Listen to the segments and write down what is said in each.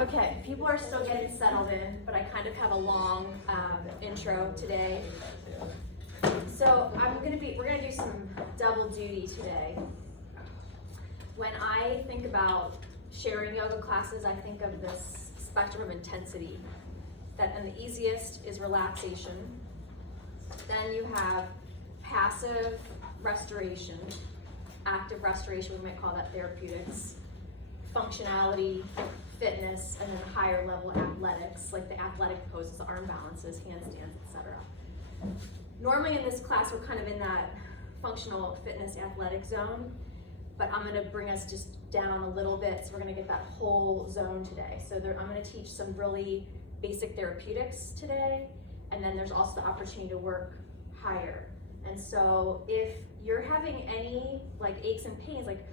Okay, people are still getting settled in, but I kind of have a long intro today. So we're gonna do some double duty today. When I think about sharing yoga classes, I think of this spectrum of intensity. And the easiest is relaxation. Then you have passive restoration, active restoration, we might call that therapeutics, functionality, fitness, and then higher level athletics, like the athletic poses, arm balances, handstands, etc. Normally in this class, we're kind of in that functional fitness athletic zone, but I'm gonna bring us just down a little bit, so we're gonna get that whole zone today. So I'm gonna teach some really basic therapeutics today, and then there's also the opportunity to work higher. And so if you're having any like aches and pains, like,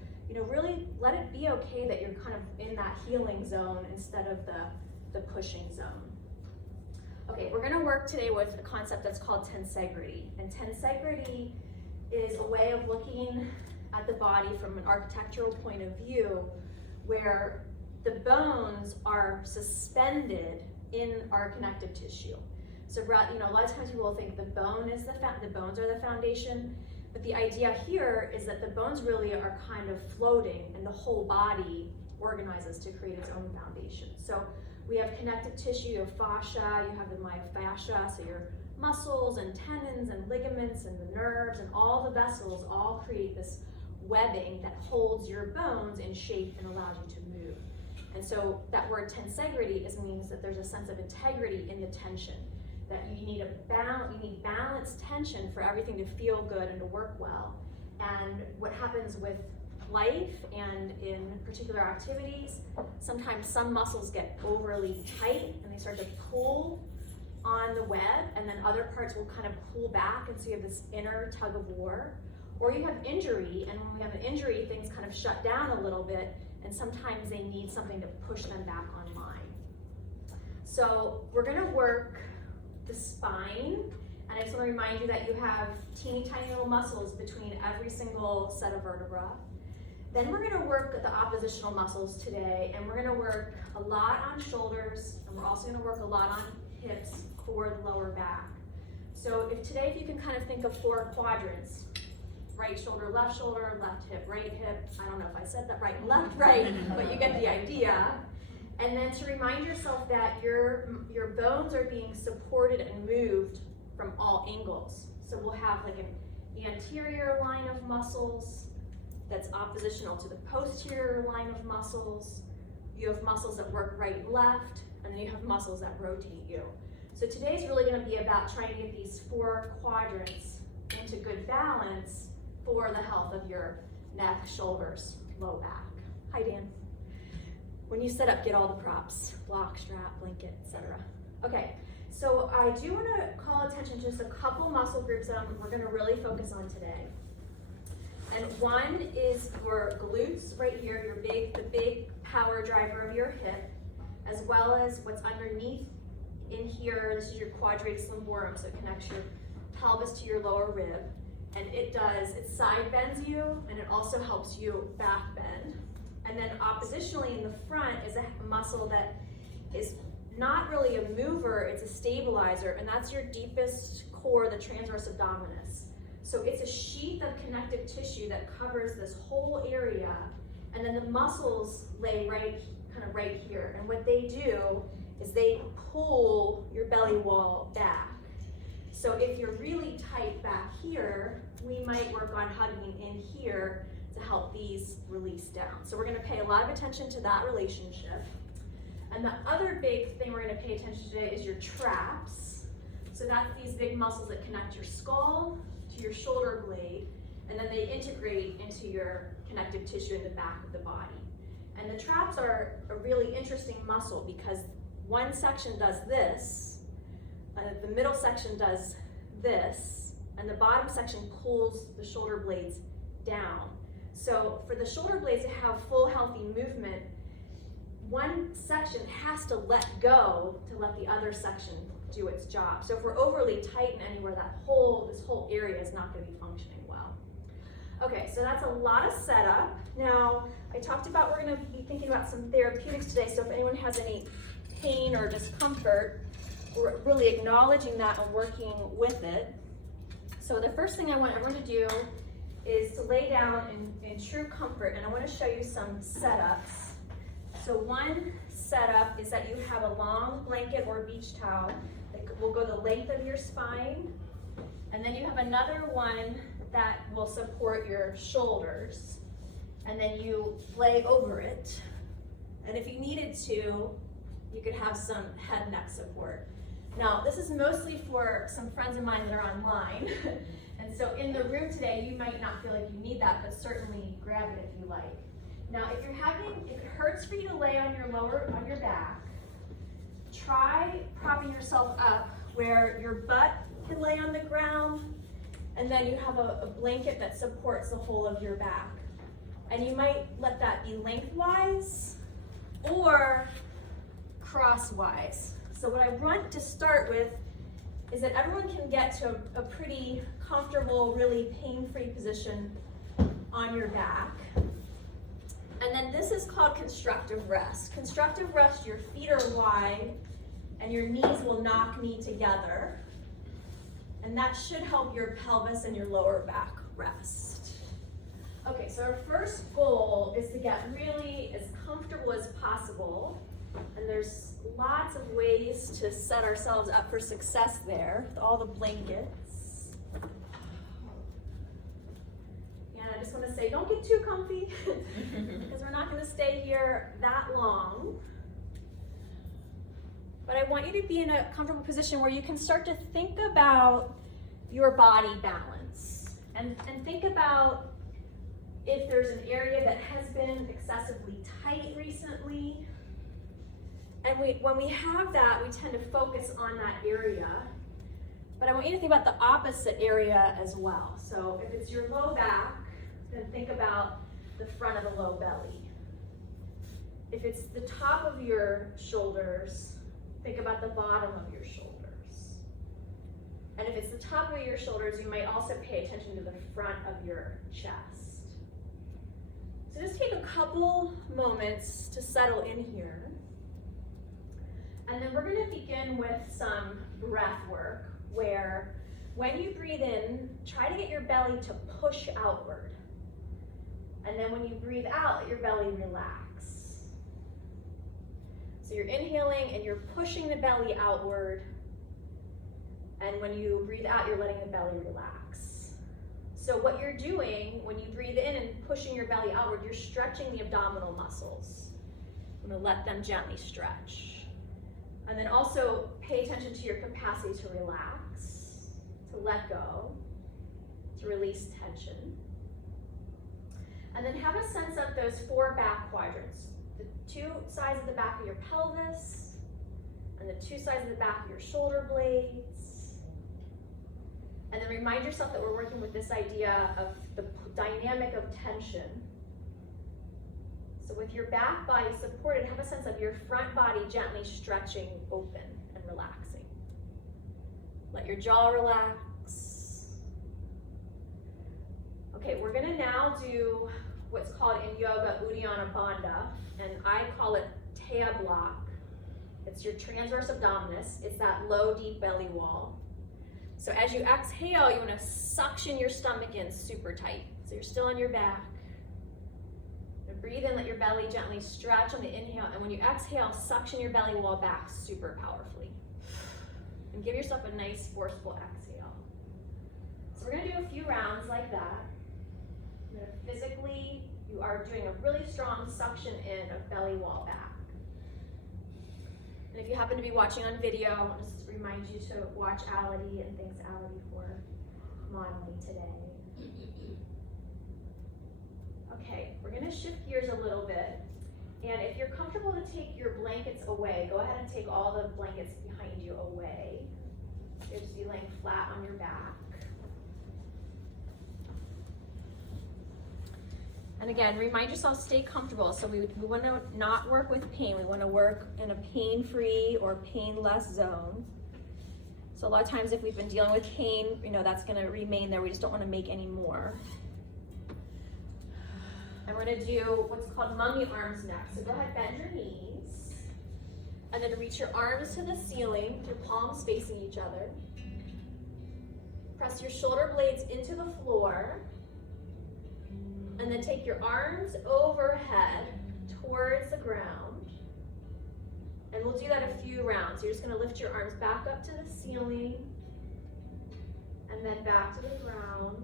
really let it be okay that you're kind of in that healing zone instead of the pushing zone. Okay, we're gonna work today with a concept that's called tensegrity. And tensegrity is a way of looking at the body from an architectural point of view where the bones are suspended in our connective tissue. So, a lot of times people will think the bones are the foundation, but the idea here is that the bones really are kind of floating and the whole body organizes to create its own foundation. So we have connective tissue, you have fascia, you have the myofascia, so your muscles and tendons and ligaments and the nerves and all the vessels all create this webbing that holds your bones in shape and allows you to move. And so that word tensegrity means that there's a sense of integrity in the tension, that you need balanced tension for everything to feel good and to work well. And what happens with life and in particular activities, sometimes some muscles get overly tight and they start to pull on the web, and then other parts will kind of pull back, and so you have this inner tug of war. Or you have injury, and when we have an injury, things kind of shut down a little bit, and sometimes they need something to push them back online. So we're gonna work the spine, and I just want to remind you that you have teeny tiny little muscles between every single set of vertebra. Then we're going to work the oppositional muscles today, and we're going to work a lot on shoulders, and we're also going to work a lot on hips, core, lower back. So if you can kind of think of 4 quadrants: right shoulder, left hip, right hip. I don't know if I said that right, left, right, but you get the idea. And then to remind yourself that your bones are being supported and moved from all angles. So we'll have like an anterior line of muscles that's oppositional to the posterior line of muscles. You have muscles that work right and left, and then you have muscles that rotate you. So today's really going to be about trying to get these 4 quadrants into good balance for the health of your neck, shoulders, low back. Hi, Dan. When you set up, get all the props: block, strap, blanket, etc. Okay, so I do want to call attention to just a couple muscle groups that we're going to really focus on today. And one is your glutes right here, the big power driver of your hip, as well as what's underneath in here. This is your quadratus lumborum, so it connects your pelvis to your lower rib. And it side bends you, and it also helps you back bend. And then oppositionally in the front is a muscle that is not really a mover, it's a stabilizer, and that's your deepest core, the transverse abdominis. So it's a sheath of connective tissue that covers this whole area, and then the muscles lay right here. And what they do is they pull your belly wall back. So if you're really tight back here, we might work on hugging in here to help these release down. So we're going to pay a lot of attention to that relationship. And the other big thing we're going to pay attention to today is your traps. So that's these big muscles that connect your skull to your shoulder blade, and then they integrate into your connective tissue in the back of the body. And the traps are a really interesting muscle because one section does this, the middle section does this, and the bottom section pulls the shoulder blades down. So for the shoulder blades to have full healthy movement, one section has to let go to let the other section do its job. So if we're overly tight in anywhere, this whole area is not going to be functioning well. Okay, so that's a lot of setup. Now, I talked about we're gonna be thinking about some therapeutics today, so if anyone has any pain or discomfort, we're really acknowledging that and working with it. So the first thing I want everyone to do is to lay down in true comfort, and I want to show you some setups. So one setup is that you have a long blanket or beach towel that will go the length of your spine, and then you have another one that will support your shoulders, and then you lay over it. And if you needed to, you could have some head neck support. Now, this is mostly for some friends of mine that are online. And so in the room today, you might not feel like you need that, but certainly grab it if you like. Now, if it hurts for you to lay on your back, try propping yourself up where your butt can lay on the ground, and then you have a blanket that supports the whole of your back. And you might let that be lengthwise or crosswise. So what I want to start with is that everyone can get to a pretty comfortable, really pain-free position on your back. And then this is called constructive rest. Constructive rest, your feet are wide and your knees will knock knee together. And that should help your pelvis and your lower back rest. Okay, so our first goal is to get really as comfortable as possible. And there's lots of ways to set ourselves up for success there with all the blankets. And I just want to say, don't get too comfy because we're not going to stay here that long. But I want you to be in a comfortable position where you can start to think about your body balance and think about if there's an area that has been excessively tight recently. And when we have that, we tend to focus on that area. But I want you to think about the opposite area as well. So if it's your low back, then think about the front of the low belly. If it's the top of your shoulders, think about the bottom of your shoulders. And if it's the top of your shoulders, you might also pay attention to the front of your chest. So just take a couple moments to settle in here. And then we're going to begin with some breath work where when you breathe in, try to get your belly to push outward. And then when you breathe out, let your belly relax. So you're inhaling and you're pushing the belly outward. And when you breathe out, you're letting the belly relax. So what you're doing when you breathe in and pushing your belly outward, you're stretching the abdominal muscles. I'm going to let them gently stretch. And then also pay attention to your capacity to relax, to let go, to release tension. And then have a sense of those 4 back quadrants. The 2 sides of the back of your pelvis, and the 2 sides of the back of your shoulder blades. And then remind yourself that we're working with this idea of the dynamic of tension. So with your back body supported, have a sense of your front body gently stretching open and relaxing. Let your jaw relax. Okay, we're gonna now do what's called in yoga Uddiyana Bandha, and I call it Taya block. It's your transverse abdominis. It's that low, deep belly wall. So as you exhale, you wanna suction your stomach in super tight. So you're still on your back. Breathe in, let your belly gently stretch on the inhale, and when you exhale, suction your belly wall back super powerfully. And give yourself a nice, forceful exhale. So we're gonna do a few rounds like that. Physically, you are doing a really strong suction in of belly wall back. And if you happen to be watching on video, I'll just remind you to watch Ality, and thanks Ality for modeling today. Okay, we're gonna shift gears a little bit. And if you're comfortable to take your blankets away, go ahead and take all the blankets behind you away. You'll just be laying flat on your back. And again, remind yourself, stay comfortable. So we want to not work with pain. We want to work in a pain-free or painless zone. So a lot of times if we've been dealing with pain, that's going to remain there. We just don't want to make any more. And we're gonna do what's called mummy arms next. So go ahead, bend your knees. And then reach your arms to the ceiling, your palms facing each other. Press your shoulder blades into the floor. And then take your arms overhead towards the ground. And we'll do that a few rounds. You're just gonna lift your arms back up to the ceiling and then back to the ground.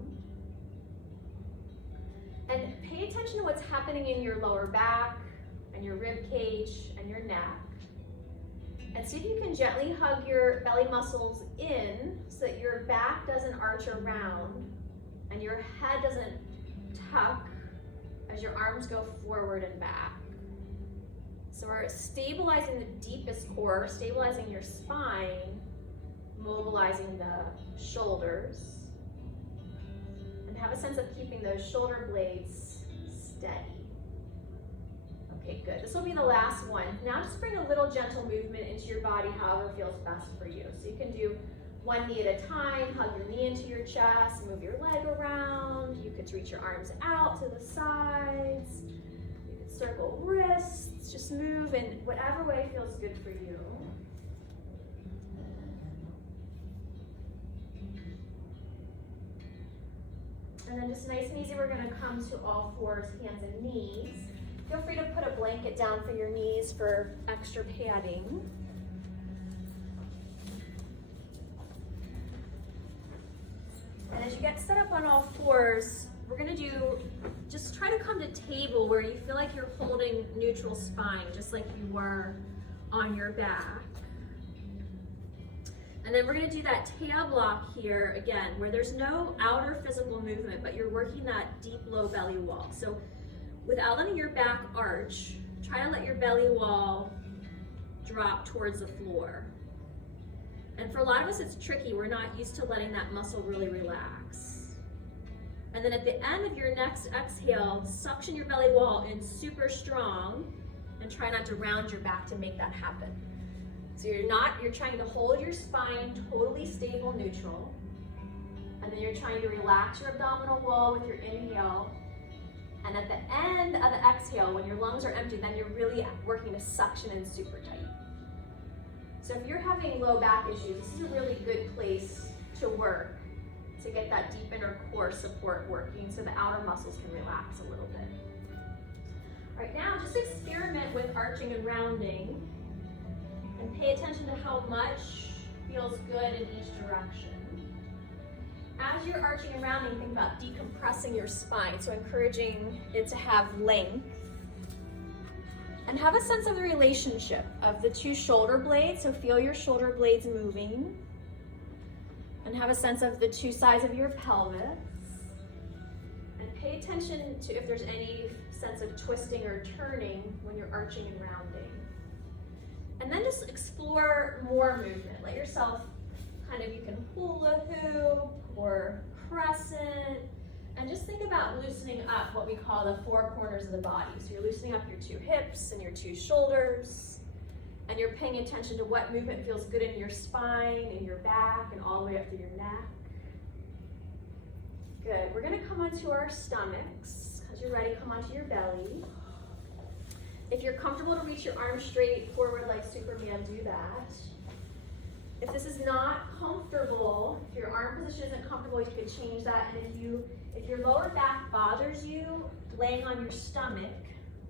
And pay attention to what's happening in your lower back and your rib cage and your neck. And see if you can gently hug your belly muscles in so that your back doesn't arch around and your head doesn't tuck as your arms go forward and back. So we're stabilizing the deepest core, stabilizing your spine, mobilizing the shoulders, and have a sense of keeping those shoulder blades steady. Okay, good. This will be the last one. Now just bring a little gentle movement into your body, however feels best for you. So you can do one knee at a time, hug your knee into your chest, move your leg around. You could reach your arms out to the sides. You could circle wrists, just move in whatever way feels good for you. And then just nice and easy, we're gonna come to all fours, hands and knees. Feel free to put a blanket down for your knees for extra padding. And as you get set up on all fours, we're gonna just try to come to table where you feel like you're holding neutral spine, just like you were on your back. And then we're gonna do that tail block here again, where there's no outer physical movement, but you're working that deep low belly wall. So without letting your back arch, try to let your belly wall drop towards the floor. And for a lot of us, it's tricky. We're not used to letting that muscle really relax. And then at the end of your next exhale, suction your belly wall in super strong and try not to round your back to make that happen. So you're trying to hold your spine totally stable, neutral. And then you're trying to relax your abdominal wall with your inhale. And at the end of the exhale, when your lungs are empty, then you're really working to suction in super tight. So if you're having low back issues, this is a really good place to work to get that deep inner core support working so the outer muscles can relax a little bit. All right, now just experiment with arching and rounding and pay attention to how much feels good in each direction. As you're arching and rounding, think about decompressing your spine, so encouraging it to have length. And have a sense of the relationship of the two shoulder blades, so feel your shoulder blades moving. And have a sense of the two sides of your pelvis. And pay attention to if there's any sense of twisting or turning when you're arching and rounding. And then just explore more movement. Let yourself you can hula hoop or crescent, and just think about loosening up what we call the four corners of the body. So you're loosening up your two hips and your two shoulders, and you're paying attention to what movement feels good in your spine, in your back, and all the way up to your neck. Good. We're gonna come onto our stomachs. As you're ready, come onto your belly. If you're comfortable to reach your arms straight forward like Superman, do that. If this is not comfortable, if your arm position isn't comfortable, you could change that. And if your lower back bothers you, laying on your stomach,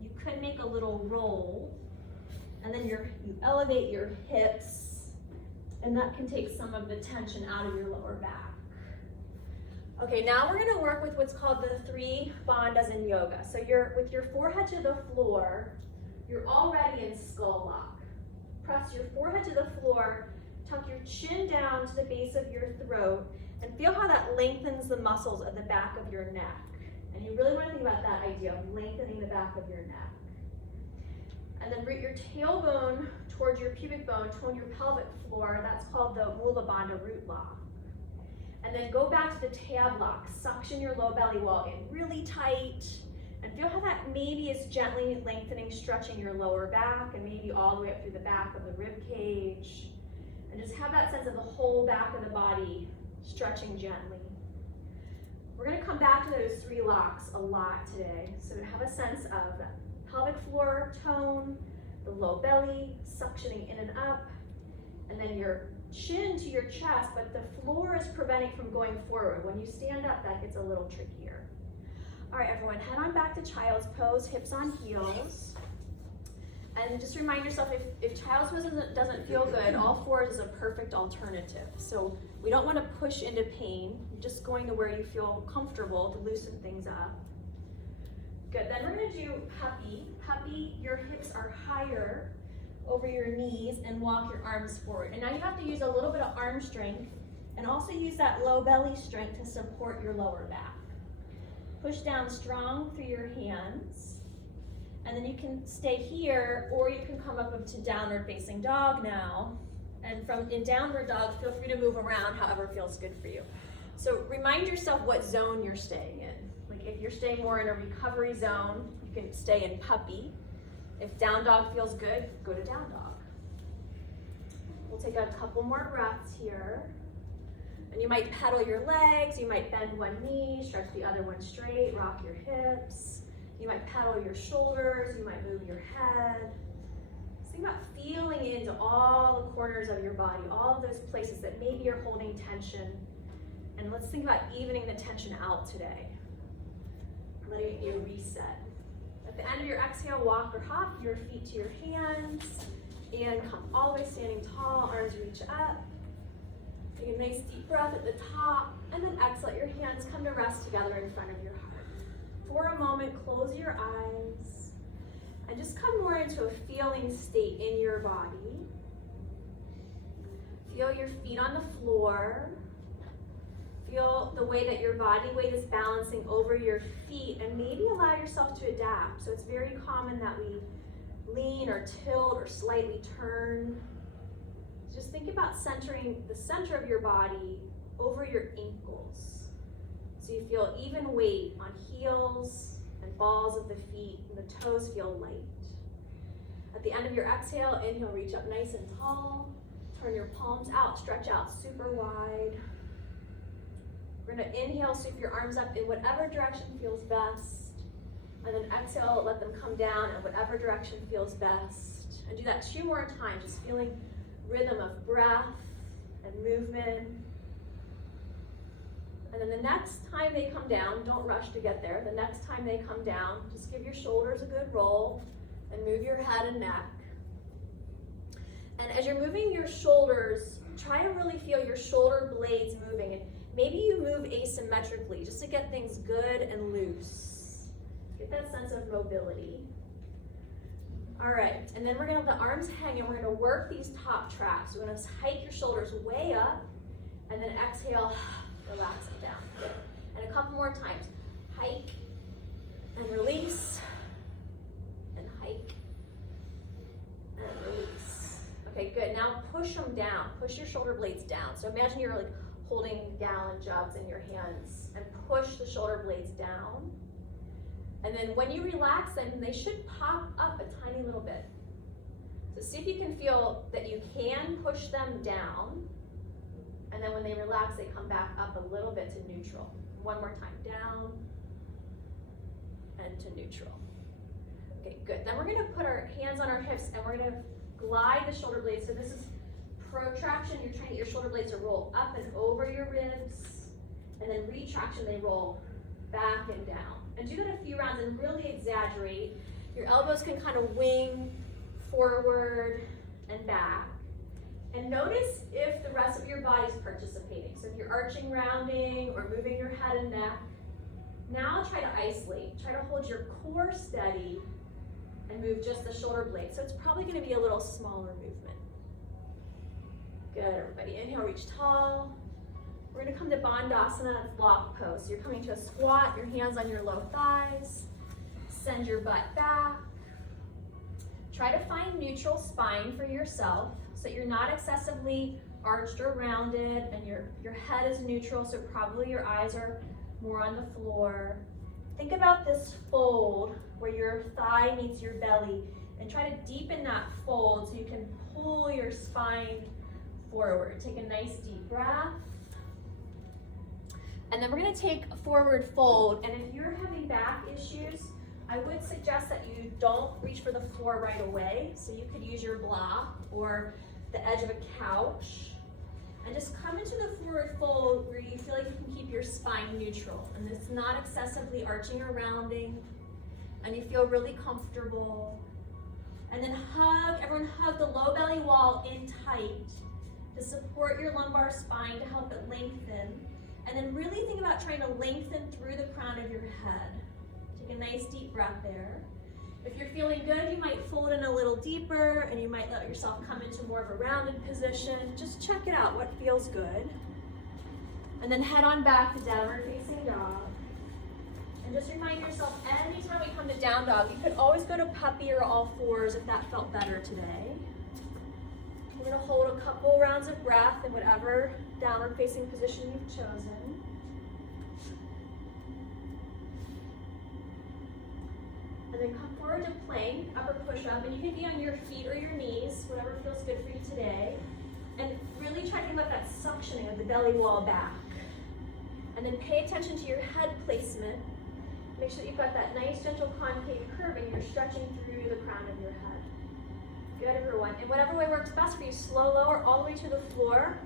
you could make a little roll, and then you elevate your hips, and that can take some of the tension out of your lower back. Okay, now we're gonna work with what's called the 3 bandhas in yoga. So with your forehead to the floor, you're already in skull lock. Press your forehead to the floor, tuck your chin down to the base of your throat, and feel how that lengthens the muscles at the back of your neck. And you really want to think about that idea of lengthening the back of your neck. And then root your tailbone towards your pubic bone, toward your pelvic floor. That's called the Mula Bandha root lock. And then go back to the tab lock. Suction your low belly wall in really tight. And feel how that maybe is gently lengthening, stretching your lower back, and maybe all the way up through the back of the rib cage. And just have that sense of the whole back of the body stretching gently. We're gonna come back to those 3 locks a lot today. So have a sense of the pelvic floor tone, the low belly, suctioning in and up, and then your chin to your chest, but the floor is preventing from going forward. When you stand up, that gets a little trickier. All right, everyone, head on back to child's pose, hips on heels. And just remind yourself, if child's pose doesn't feel good, all fours is a perfect alternative. So we don't want to push into pain, just going to where you feel comfortable to loosen things up. Good, then we're gonna do puppy. Puppy, your hips are higher over your knees and walk your arms forward. And now you have to use a little bit of arm strength and also use that low belly strength to support your lower back. Push down strong through your hands. And then you can stay here, or you can come up into downward facing dog now. And in downward dog, feel free to move around however feels good for you. So remind yourself what zone you're staying in. Like if you're staying more in a recovery zone, you can stay in puppy. If down dog feels good, go to down dog. We'll take a couple more breaths here. And you might pedal your legs, you might bend one knee, stretch the other one straight, rock your hips. You might pedal your shoulders, you might move your head. Just think about feeling into all the corners of your body, all of those places that maybe you're holding tension. And let's think about evening the tension out today. Letting you reset. At the end of your exhale, walk or hop your feet to your hands and come all the way standing tall, arms reach up. Take a nice deep breath at the top, and then exhale, let your hands come to rest together in front of your heart. For a moment, close your eyes and just come more into a feeling state in your body. Feel your feet on the floor. Feel the way that your body weight is balancing over your feet, and maybe allow yourself to adapt. So it's very common that we lean or tilt or slightly turn. Just think about centering the center of your body over your ankles. So you feel even weight on heels and balls of the feet, and the toes feel light. At the end of your exhale, inhale, reach up nice and tall. Turn your palms out, stretch out super wide. We're gonna inhale, sweep your arms up in whatever direction feels best. And then exhale, let them come down in whatever direction feels best. And do that 2 more times, just feeling rhythm of breath and movement. And then the next time they come down, don't rush to get there. The next time they come down, just give your shoulders a good roll and move your head and neck. And as you're moving your shoulders, try to really feel your shoulder blades moving. And maybe you move asymmetrically just to get things good and loose. Get that sense of mobility. All right, and then we're gonna let the arms hang and we're gonna work these top traps. We're gonna hike your shoulders way up and then exhale, relax them down. Good. And a couple more times. Hike and release, and hike and release. Okay, good. Now push them down. Push your shoulder blades down. So imagine you're like holding gallon jugs in your hands and push the shoulder blades down. And then when you relax them, they should pop up a tiny little bit. So see if you can feel that you can push them down. And then when they relax, they come back up a little bit to neutral. One more time, down and to neutral. Okay, good. Then we're gonna put our hands on our hips and we're gonna glide the shoulder blades. So this is protraction. You're trying to get your shoulder blades to roll up and over your ribs. And then retraction, they roll back and down. And do that a few rounds and really exaggerate. Your elbows can kind of wing forward and back. And notice if the rest of your body's participating. So if you're arching, rounding, or moving your head and neck, now try to isolate. Try to hold your core steady and move just the shoulder blades. So it's probably gonna be a little smaller movement. Good, everybody. Inhale, reach tall. We're gonna come to Bandhasana block pose. So you're coming to a squat, your hands on your low thighs. Send your butt back. Try to find neutral spine for yourself so that you're not excessively arched or rounded and your head is neutral, so probably your eyes are more on the floor. Think about this fold where your thigh meets your belly and try to deepen that fold so you can pull your spine forward. Take a nice deep breath. And then we're gonna take a forward fold, and if you're having back issues, I would suggest that you don't reach for the floor right away. So you could use your block or the edge of a couch, and just come into the forward fold where you feel like you can keep your spine neutral, and it's not excessively arching or rounding, and you feel really comfortable. And then everyone hug the low belly wall in tight to support your lumbar spine to help it lengthen. And then really think about trying to lengthen through the crown of your head. Take a nice deep breath there. If you're feeling good, you might fold in a little deeper, and you might let yourself come into more of a rounded position. Just check it out, what feels good. And then head on back to downward facing dog. And just remind yourself, anytime we come to down dog, you could always go to puppy or all fours if that felt better today. We're gonna hold a couple rounds of breath in whatever downward facing position you've chosen. And then come forward to plank, upper push-up, and you can be on your feet or your knees, whatever feels good for you today. And really try to think about that suctioning of the belly wall back. And then pay attention to your head placement. Make sure that you've got that nice gentle concave curve and you're stretching through the crown of your head. Good, everyone. And whatever way works best for you, slow lower all the way to the floor.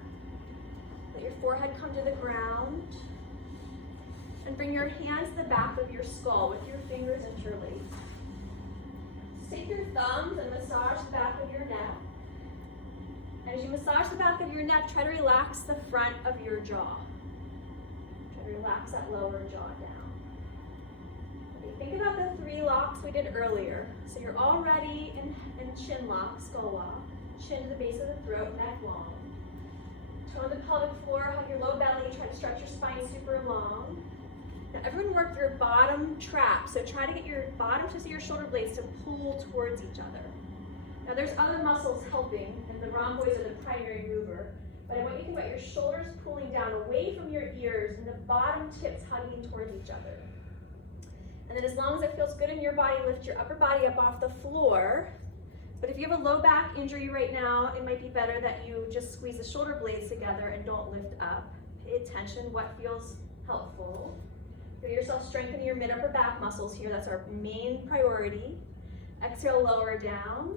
Let your forehead come to the ground. And bring your hands to the back of your skull with your fingers interlaced. Take your thumbs and massage the back of your neck. And as you massage the back of your neck, try to relax the front of your jaw. Try to relax that lower jaw down. Okay, think about the 3 locks we did earlier. So you're already in chin lock, skull lock, chin to the base of the throat, neck long. Toe the pelvic floor, hug your low belly, try to stretch your spine super long. Now everyone work your bottom trap, so try to get your bottom tips of your shoulder blades to pull towards each other. Now there's other muscles helping, and the rhomboids are the primary mover, but I want you to think about your shoulders pulling down away from your ears and the bottom tips hugging towards each other. And then as long as it feels good in your body, lift your upper body up off the floor. But if you have a low back injury right now, it might be better that you just squeeze the shoulder blades together and don't lift up. Pay attention what feels helpful. Feel yourself strengthening your mid upper back muscles here. That's our main priority. Exhale, lower down.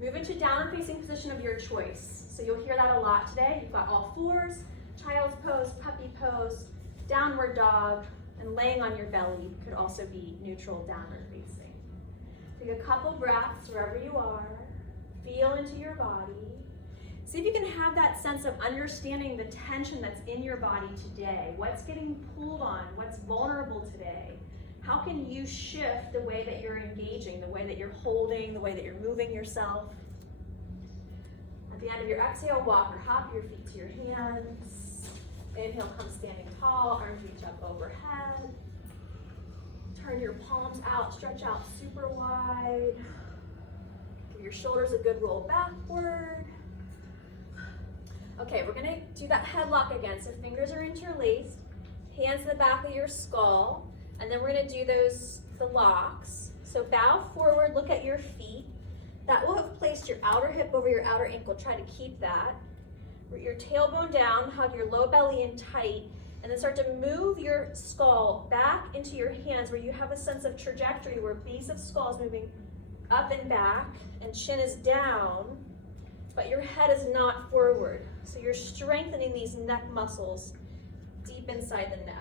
Move into downward facing position of your choice. So you'll hear that a lot today. You've got all fours, child's pose, puppy pose, downward dog, and laying on your belly could also be neutral downward facing. Take a couple breaths wherever you are. Feel into your body. See if you can have that sense of understanding the tension that's in your body today. What's getting pulled on? What's vulnerable today? How can you shift the way that you're engaging, the way that you're holding, the way that you're moving yourself? At the end of your exhale, walk or hop your feet to your hands. Inhale, come standing tall, arms reach up overhead. Turn your palms out, stretch out super wide. Give your shoulders a good roll backward. Okay, we're gonna do that headlock again. So fingers are interlaced, hands to the back of your skull, and then we're gonna do the locks. So bow forward, look at your feet. That will have placed your outer hip over your outer ankle. Try to keep that. Root your tailbone down, hug your low belly in tight, and then start to move your skull back into your hands where you have a sense of trajectory where base of skull is moving up and back and chin is down, but your head is not forward. So you're strengthening these neck muscles deep inside the neck.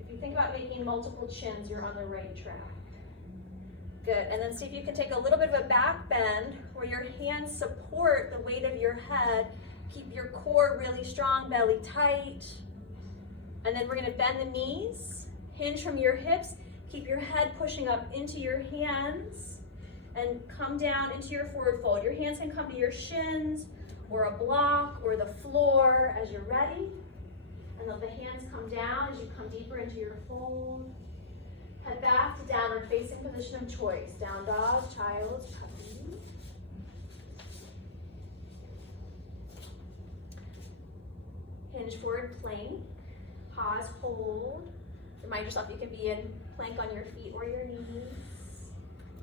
If you think about making multiple chins, you're on the right track. Good, and then see if you can take a little bit of a back bend where your hands support the weight of your head. Keep your core really strong, belly tight. And then we're gonna bend the knees, hinge from your hips, keep your head pushing up into your hands, and come down into your forward fold. Your hands can come to your shins, or a block, or the floor as you're ready. And let the hands come down as you come deeper into your fold. Head back to downward facing position of choice. Down dog, child, puppy. Hinge forward plank. Pause, hold. Remind yourself you can be in plank on your feet or your knees.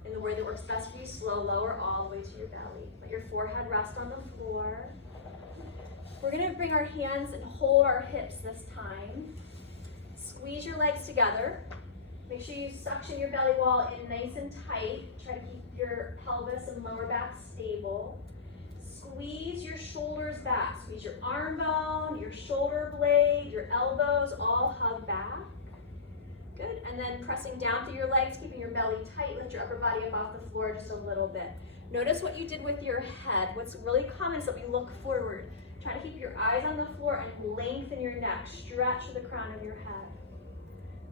In the way that works best for you, slow lower all the way to your belly. Let your forehead rest on the floor. We're gonna bring our hands and hold our hips this time. Squeeze your legs together. Make sure you suction your belly wall in nice and tight. Try to keep your pelvis and lower back stable. Squeeze your shoulders back. Squeeze your arm bone, your shoulder blade, your elbows, all hug back. Good, and then pressing down through your legs, keeping your belly tight. Lift your upper body up off the floor just a little bit. Notice what you did with your head. What's really common is that we look forward. Try to keep your eyes on the floor and lengthen your neck. Stretch the crown of your head.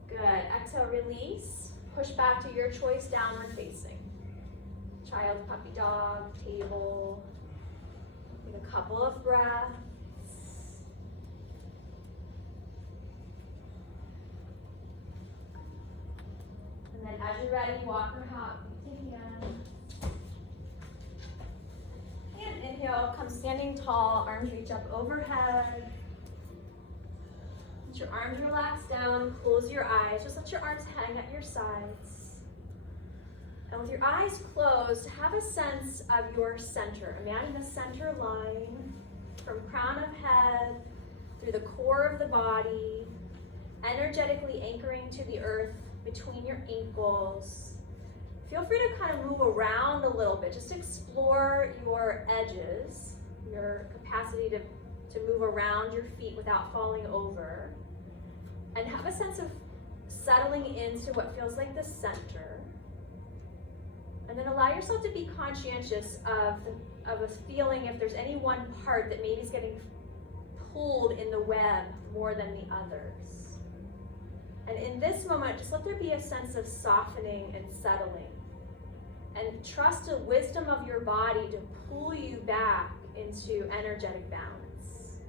Good, exhale, release. Push back to your choice, downward facing. Child, puppy, dog, table. Take a couple of breaths. And then as you're ready, walk or hop, take your hand. And inhale, come standing tall, arms reach up overhead. Let your arms relax down, close your eyes. Just let your arms hang at your sides. And with your eyes closed, have a sense of your center. Imagine the center line from crown of head through the core of the body, energetically anchoring to the earth between your ankles. Feel free to kind of move around a little bit. Just explore your edges, your capacity to move around your feet without falling over. And have a sense of settling into what feels like the center. And then allow yourself to be conscientious of a feeling if there's any one part that maybe is getting pulled in the web more than the others. And in this moment, just let there be a sense of softening and settling. And trust the wisdom of your body to pull you back into energetic balance.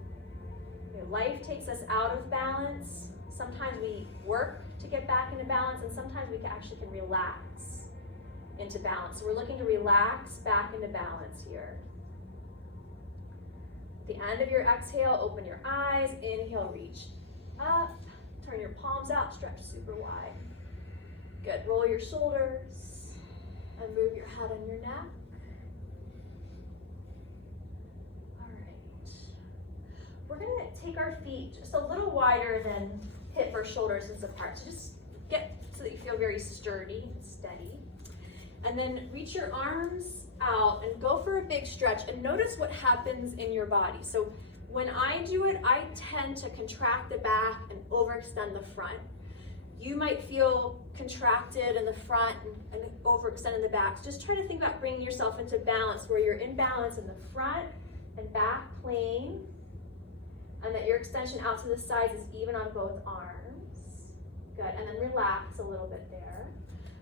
Life takes us out of balance. Sometimes we work to get back into balance, and sometimes we actually can relax into balance. So we're looking to relax back into balance here. At the end of your exhale, open your eyes. Inhale, reach up. Turn your palms out, stretch super wide. Good, roll your shoulders and move your head and your neck. All right. We're gonna take our feet just a little wider than hip or shoulder distance apart. So just get so that you feel very sturdy and steady. And then reach your arms out and go for a big stretch and notice what happens in your body. So when I do it, I tend to contract the back and overextend the front. You might feel contracted in the front and overextend in the back. So just try to think about bringing yourself into balance where you're in balance in the front and back plane, and that your extension out to the sides is even on both arms. Good, and then relax a little bit there.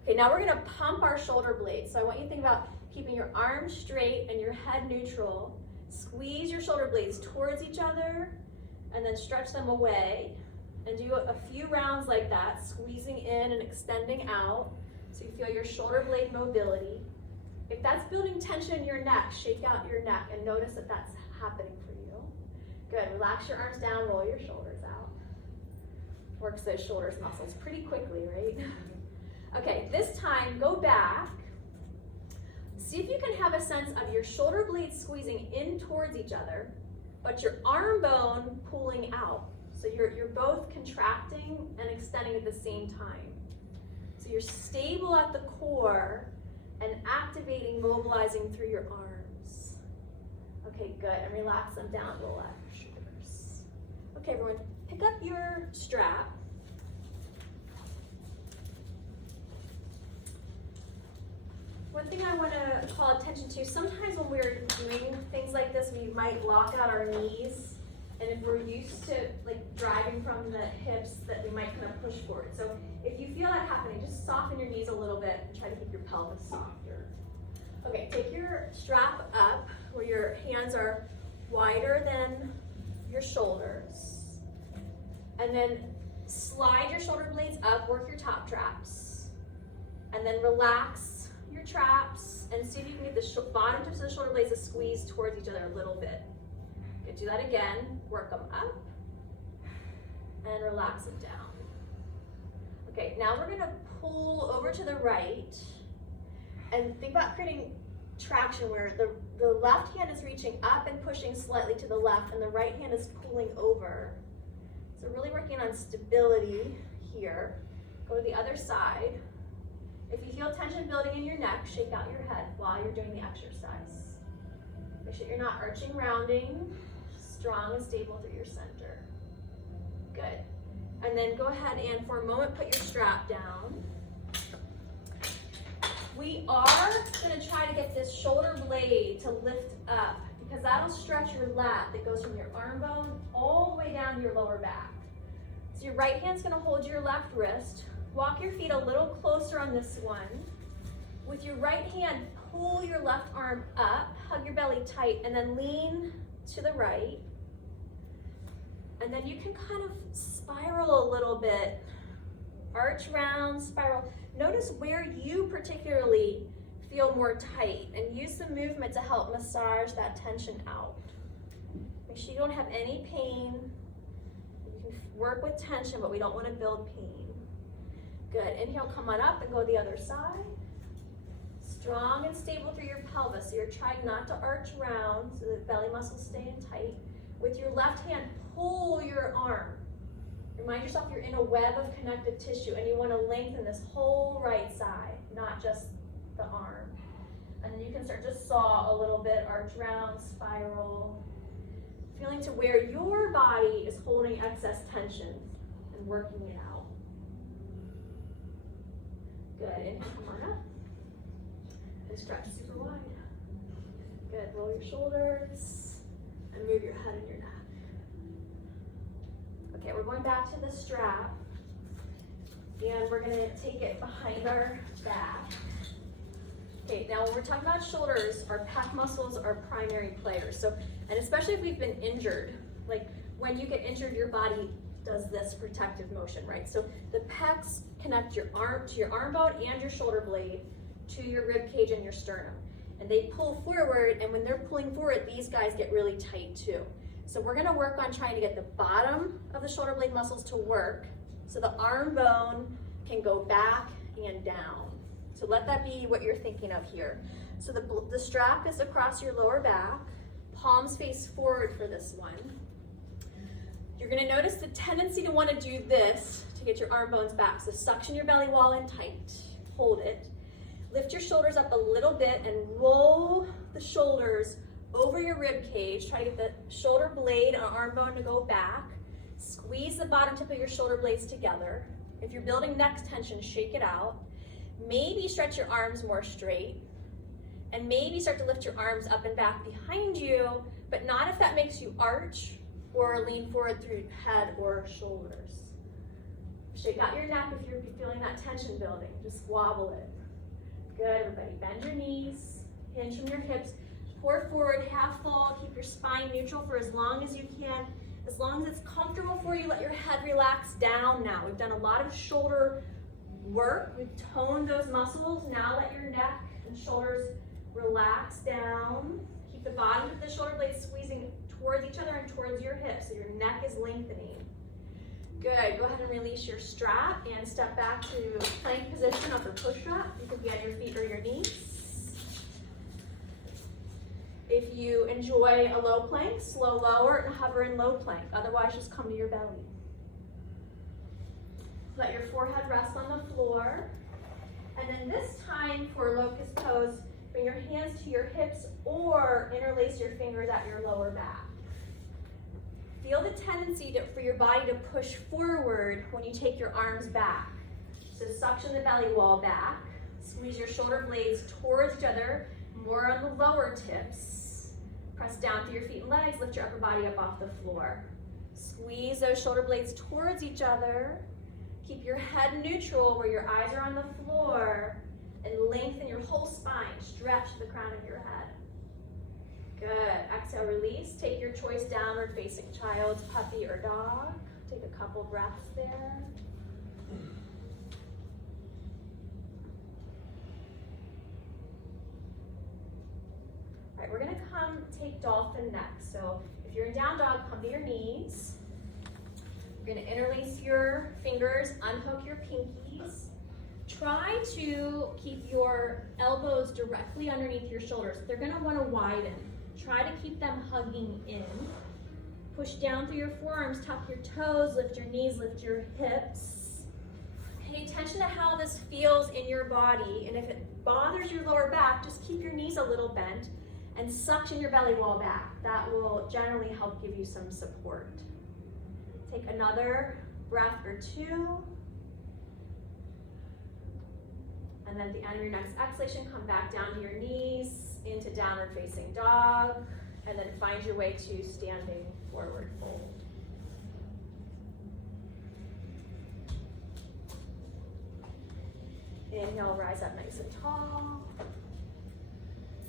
Okay, now we're gonna pump our shoulder blades. So I want you to think about keeping your arms straight and your head neutral. Squeeze your shoulder blades towards each other and then stretch them away, and do a few rounds like that, squeezing in and extending out so you feel your shoulder blade mobility. If that's building tension in your neck, shake out your neck and notice that that's happening for you. Good, relax your arms down, roll your shoulders out. Works those shoulders muscles pretty quickly, right? Okay, this time go back. See if you can have a sense of your shoulder blades squeezing in towards each other, but your arm bone pulling out. So you're both contracting and extending at the same time. So you're stable at the core and activating, mobilizing through your arms. Okay, good, and relax them down, roll out your shoulders. Okay, everyone, pick up your strap. One thing I want to call attention to, sometimes when we're doing things like this, we might lock out our knees. And if we're used to like driving from the hips, that we might kind of push forward. So if you feel that happening, just soften your knees a little bit and try to keep your pelvis softer. Okay, take your strap up where your hands are wider than your shoulders. And then slide your shoulder blades up, work your top traps. And then relax your traps and see if you can get the bottom tips of the shoulder blades to squeeze towards each other a little bit. Okay, do that again, work them up and relax them down. Okay, now we're gonna pull over to the right and think about creating traction where the left hand is reaching up and pushing slightly to the left, and the right hand is pulling over. So really working on stability here. Go to the other side. If you feel tension building in your neck, shake out your head while you're doing the exercise. Make sure you're not arching, rounding, strong and stable through your center. Good. And then go ahead and for a moment put your strap down. We are going to try to get this shoulder blade to lift up because that'll stretch your lat that goes from your arm bone all the way down to your lower back. So your right hand's going to hold your left wrist. Walk your feet a little closer on this one. With your right hand, pull your left arm up, hug your belly tight, and then lean to the right. And then you can kind of spiral a little bit. Arch round, spiral. Notice where you particularly feel more tight and use the movement to help massage that tension out. Make sure you don't have any pain. You can work with tension, but we don't want to build pain. Good. Inhale, come on up and go the other side. Strong and stable through your pelvis. So you're trying not to arch round so the belly muscles stay in tight. With your left hand, pull your arm. Remind yourself you're in a web of connective tissue and you want to lengthen this whole right side, not just the arm. And then you can start to saw a little bit, arch round, spiral. Feeling to where your body is holding excess tension and working it out. Good, inhale, come on up. And stretch super wide. Good, roll your shoulders and move your head and your neck. Okay, we're going back to the strap. And we're gonna take it behind our back. Okay, now when we're talking about shoulders, our pec muscles are primary players. So, and especially if we've been injured, like when you get injured, your body does this protective motion, right? So the pecs connect your arm to your arm bone and your shoulder blade to your rib cage and your sternum. And they pull forward, and when they're pulling forward, these guys get really tight too. So we're gonna work on trying to get the bottom of the shoulder blade muscles to work so the arm bone can go back and down. So let that be what you're thinking of here. So the strap is across your lower back, palms face forward for this one. You're gonna notice the tendency to wanna do this to get your arm bones back. So suction your belly wall in tight, hold it. Lift your shoulders up a little bit and roll the shoulders over your rib cage. Try to get the shoulder blade and arm bone to go back. Squeeze the bottom tip of your shoulder blades together. If you're building neck tension, shake it out. Maybe stretch your arms more straight. And maybe start to lift your arms up and back behind you, but not if that makes you arch or lean forward through head or shoulders. Shake out your neck if you're feeling that tension building. Just wobble it. Good, everybody. Bend your knees, hinge from your hips. Pour forward, half fold, keep your spine neutral for as long as you can. As long as it's comfortable for you, let your head relax down now. We've done a lot of shoulder work. We've toned those muscles. Now let your neck and shoulders relax down. Keep the bottom of the shoulder blades squeezing towards each other and towards your hips so your neck is lengthening. Good, go ahead and release your strap and step back to plank position of the push-up. You could be on your feet or your knees. If you enjoy a low plank, slow lower and hover in low plank. Otherwise, just come to your belly. Let your forehead rest on the floor. And then this time for locust pose, bring your hands to your hips or interlace your fingers at your lower back. Feel the tendency for your body to push forward when you take your arms back. So suction the belly wall back. Squeeze your shoulder blades towards each other, more on the lower tips. Press down through your feet and legs, lift your upper body up off the floor. Squeeze those shoulder blades towards each other. Keep your head neutral where your eyes are on the floor and lengthen your whole spine. Stretch the crown of your head. Good. Exhale, release. Take your choice, downward facing child, puppy, or dog. Take a couple breaths there. All right, we're gonna come take dolphin next. So if you're in down dog, come to your knees. You're gonna interlace your fingers, unhook your pinkies. Try to keep your elbows directly underneath your shoulders. They're gonna wanna widen. Try to keep them hugging in. Push down through your forearms, tuck your toes, lift your knees, lift your hips. Pay attention to how this feels in your body, and if it bothers your lower back, just keep your knees a little bent and suction your belly wall back. That will generally help give you some support. Take another breath or two. And then at the end of your next exhalation, come back down to your knees into downward facing dog, and then find your way to standing forward fold. Inhale, rise up nice and tall.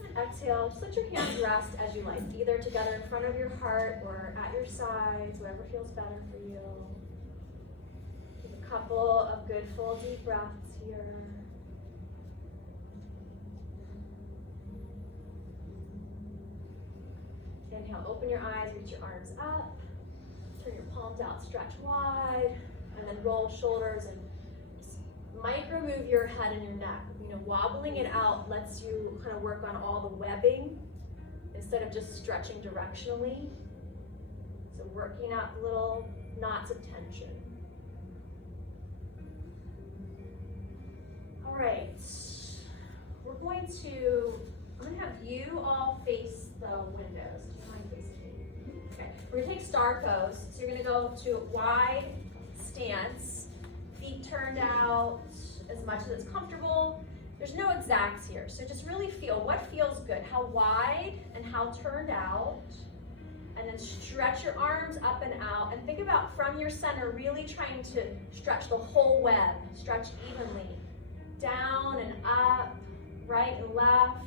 And exhale, just let your hands rest as you like, either together in front of your heart or at your sides, whatever feels better for you. Take a couple of good full deep breaths here. Inhale, open your eyes, reach your arms up, turn your palms out, stretch wide, and then roll shoulders and just micro move your head and your neck. You know, wobbling it out lets you kind of work on all the webbing instead of just stretching directionally. So working out little knots of tension. All right, I'm going to have you all face the windows. Do you mind facing me? Okay, we're going to take star pose. So you're going to go to wide stance, feet turned out as much as it's comfortable. There's no exacts here, so just really feel what feels good, how wide and how turned out. And then stretch your arms up and out, and think about from your center really trying to stretch the whole web. Stretch evenly, down and up, right and left.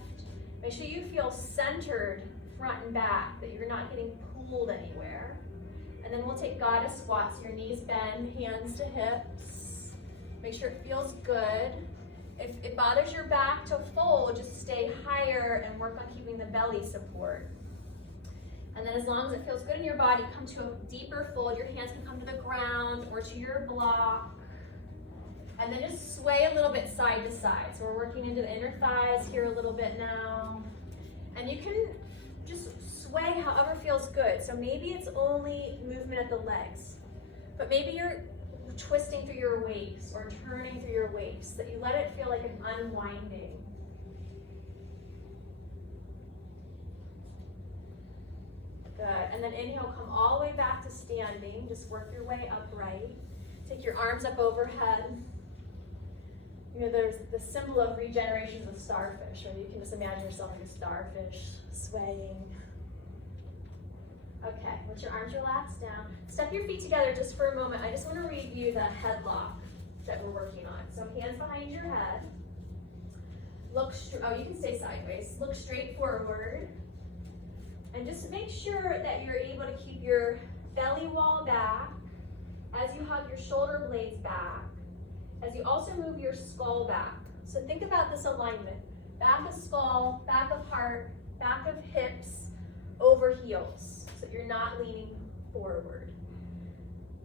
Make sure you feel centered front and back, that you're not getting pulled anywhere. And then we'll take goddess squats. Your knees bend, hands to hips. Make sure it feels good. If it bothers your back to fold, just stay higher and work on keeping the belly support. And then as long as it feels good in your body, come to a deeper fold. Your hands can come to the ground or to your block. And then just sway a little bit side to side. So we're working into the inner thighs here a little bit now. And you can just sway however feels good. So maybe it's only movement at the legs, but maybe you're twisting through your waist or turning through your waist, that you let it feel like an unwinding. Good, and then inhale, come all the way back to standing. Just work your way upright. Take your arms up overhead. You know, there's the symbol of regeneration is a starfish, or you can just imagine yourself like a starfish swaying. Okay, let your arms relax down. Step your feet together just for a moment. I just want to review the headlock that we're working on. So hands behind your head. You can stay sideways. Look straight forward. And just make sure that you're able to keep your belly wall back as you hug your shoulder blades back, as you also move your skull back. So think about this alignment. Back of skull, back of heart, back of hips, over heels. So you're not leaning forward.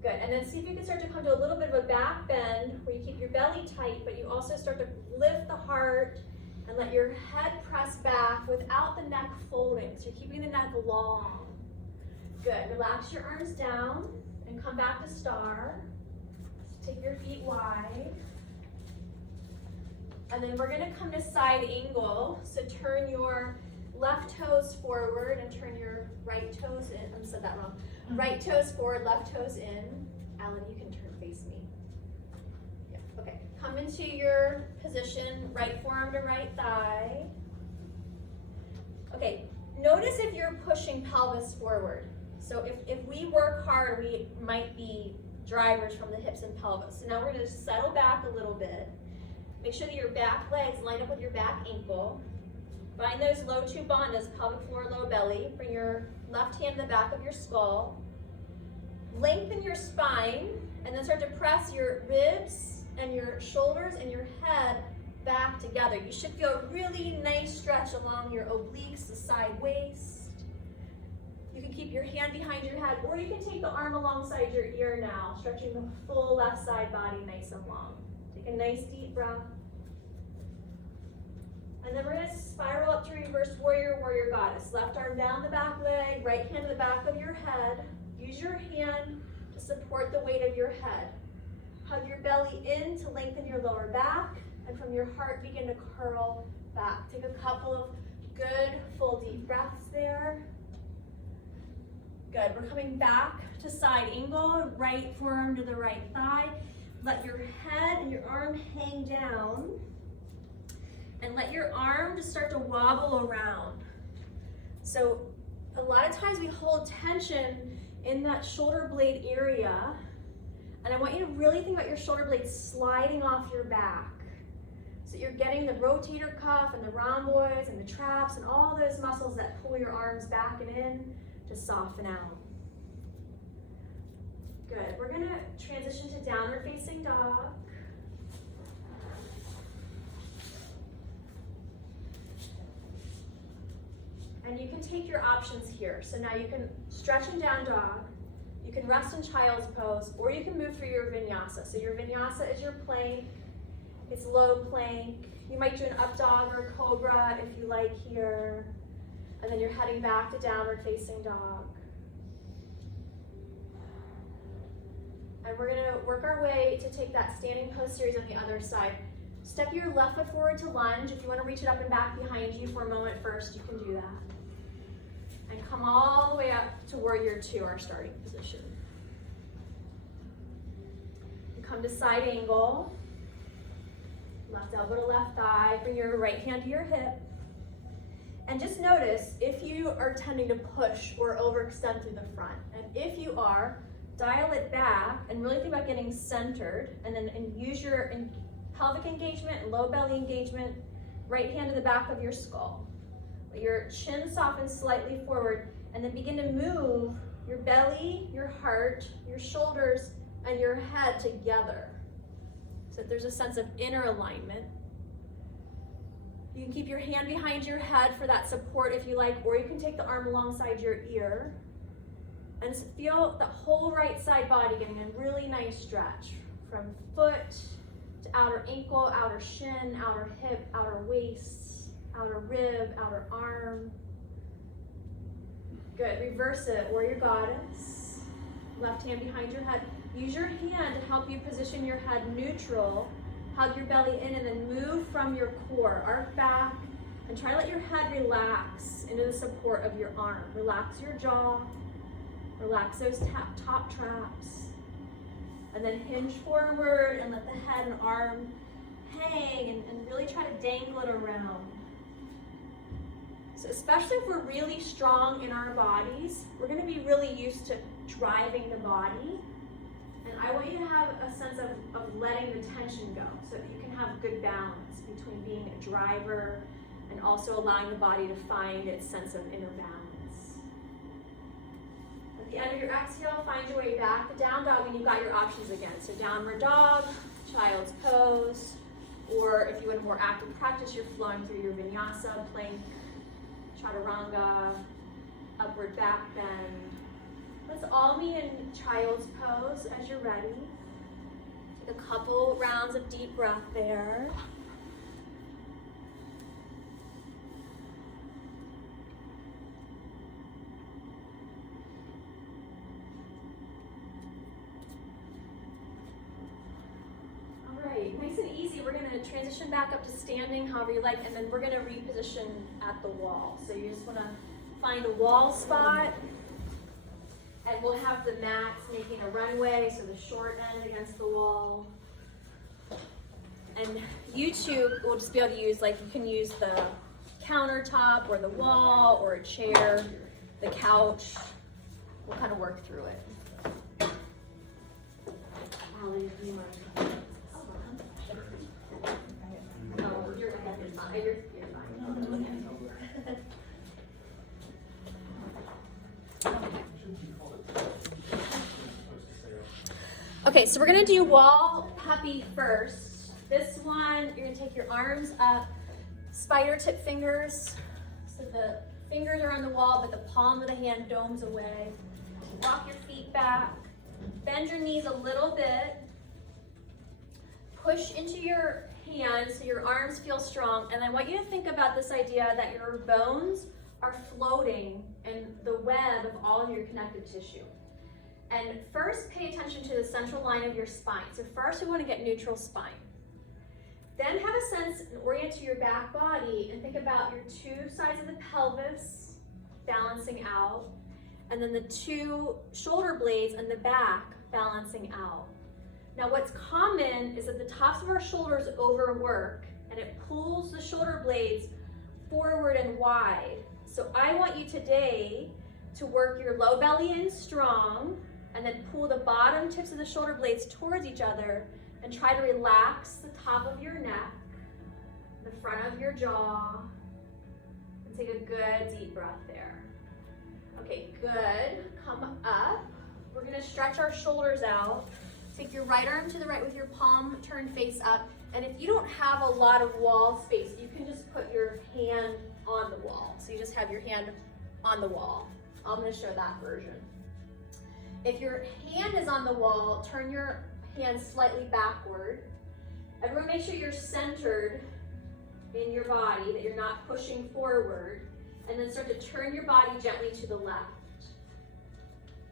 Good, and then see if you can start to come to a little bit of a back bend where you keep your belly tight, but you also start to lift the heart and let your head press back without the neck folding. So you're keeping the neck long. Good, relax your arms down and come back to star. So take your feet wide. And then we're gonna come to side angle. So turn your left toes forward and turn your right toes in. I said that wrong. Right toes forward, left toes in. Alan, you can face me. Yeah, okay. Come into your position, right forearm to right thigh. Okay, notice if you're pushing pelvis forward. So if we work hard, we might be drivers from the hips and pelvis. So now we're gonna settle back a little bit. Make sure that your back legs line up with your back ankle. Find those low tube bandhas, pelvic floor, low belly. Bring your left hand to the back of your skull. Lengthen your spine, and then start to press your ribs and your shoulders and your head back together. You should feel a really nice stretch along your obliques, the side waist. You can keep your hand behind your head, or you can take the arm alongside your ear now, stretching the full left side body nice and long. Take Take a nice deep breath. And then we're gonna spiral up to reverse warrior, warrior goddess. Left arm down the back leg, right hand to the back of your head. Use your hand to support the weight of your head. Hug your belly in to lengthen your lower back, and from your heart begin to curl back. Take a couple of good full deep breaths there. Good, we're coming back to side angle, right forearm to the right thigh. Let your head and your arm hang down, and let your arm just start to wobble around. So a lot of times we hold tension in that shoulder blade area, and I want you to really think about your shoulder blade sliding off your back. So you're getting the rotator cuff and the rhomboids and the traps and all those muscles that pull your arms back and in to soften out. Good, we're gonna transition to downward facing dog. And you can take your options here. So now you can stretch in down dog, you can rest in child's pose, or you can move through your vinyasa. So your vinyasa is your plank, it's low plank. You might do an up dog or a cobra if you like here. And then you're heading back to downward facing dog. And we're gonna work our way to take that standing pose series on the other side. Step your left foot forward to lunge. If you wanna reach it up and back behind you for a moment first, you can do that. And come all the way up to warrior two, our starting position. You come to side angle. Left elbow to left thigh. Bring your right hand to your hip. And just notice if you are tending to push or overextend through the front. And if you are, dial it back and really think about getting centered, and then use your pelvic engagement and low belly engagement, right hand to the back of your skull. Let your chin soften slightly forward, and then begin to move your belly, your heart, your shoulders, and your head together. So that there's a sense of inner alignment. You can keep your hand behind your head for that support if you like, or you can take the arm alongside your ear. And feel the whole right side body getting a really nice stretch from foot to outer ankle, outer shin, outer hip, outer waist, outer rib, outer arm. Good, reverse it, warrior goddess. Left hand behind your head. Use your hand to help you position your head neutral. Hug your belly in and then move from your core. Arc back and try to let your head relax into the support of your arm. Relax your jaw. Relax those top traps. And then hinge forward and let the head and arm hang and really try to dangle it around. So especially if we're really strong in our bodies, we're gonna be really used to driving the body. And I want you to have a sense of letting the tension go so that you can have good balance between being a driver and also allowing the body to find its sense of inner balance. At the end of your exhale, find your way back to down dog, and you've got your options again. So downward dog, child's pose, or if you want a more active practice, you're flowing through your vinyasa, plank, chaturanga, upward back bend. Let's all meet in child's pose as you're ready. Take a couple rounds of deep breath there. All right, nice and easy. We're going to transition back up to standing however you like, and then we're going to reposition at the wall. So you just want to find a wall spot. And we'll have the mats making a runway, so the short end against the wall. And you two will just be able to use, like, you can use the countertop or the wall or a chair, the couch. We'll kind of work through it. Allie, if you want to come. Oh, you're fine. You're fine. Okay, so we're gonna do wall puppy first. This one, you're gonna take your arms up, spider tip fingers. So the fingers are on the wall, but the palm of the hand domes away. Walk your feet back. Bend your knees a little bit. push into your hands so your arms feel strong. And I want you to think about this idea that your bones are floating in the web of all of your connective tissue. And first, pay attention to the central line of your spine. So first, we want to get neutral spine. Then have a sense and orient to your back body and think about your two sides of the pelvis balancing out, and then the two shoulder blades and the back balancing out. Now what's common is that the tops of our shoulders overwork and it pulls the shoulder blades forward and wide. So I want you today to work your low belly in strong and then pull the bottom tips of the shoulder blades towards each other and try to relax the top of your neck, the front of your jaw, and take a good deep breath there. Okay, good. Come up. We're gonna stretch our shoulders out. Take your right arm to the right with your palm turned face up. And if you don't have a lot of wall space, you can just put your hand on the wall. So you just have your hand on the wall. I'm gonna show that version. If your hand is on the wall, turn your hand slightly backward. Everyone make sure you're centered in your body, that you're not pushing forward. And then start to turn your body gently to the left.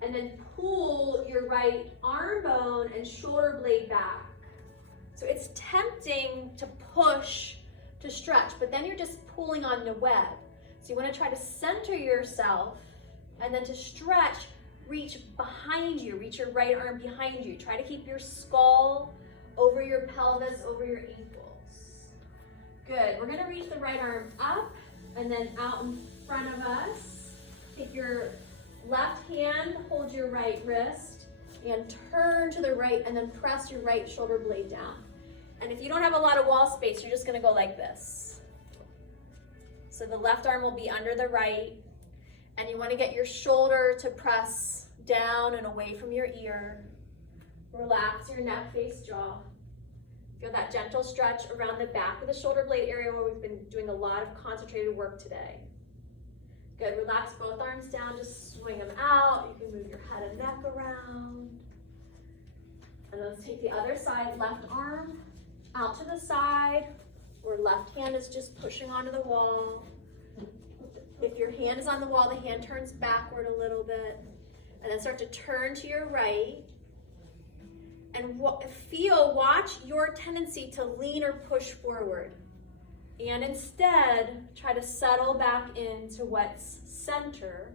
And then pull your right arm bone and shoulder blade back. So it's tempting to push, to stretch, but then you're just pulling on the web. So you want to try to center yourself and then to stretch, reach behind you, reach your right arm behind you. Try to keep your skull over your pelvis, over your ankles. Good, we're gonna reach the right arm up and then out in front of us. Take your left hand, hold your right wrist, and turn to the right and then press your right shoulder blade down. And if you don't have a lot of wall space, you're just gonna go like this. So the left arm will be under the right, and you wanna get your shoulder to press down and away from your ear. Relax your neck, face, jaw. Feel that gentle stretch around the back of the shoulder blade area where we've been doing a lot of concentrated work today. Good, relax both arms down, just swing them out. You can move your head and neck around. And then let's take the other side, left arm out to the side, or left hand is just pushing onto the wall. If your hand is on the wall, the hand turns backward a little bit. And then start to turn to your right. And watch your tendency to lean or push forward. And instead, try to settle back into what's center.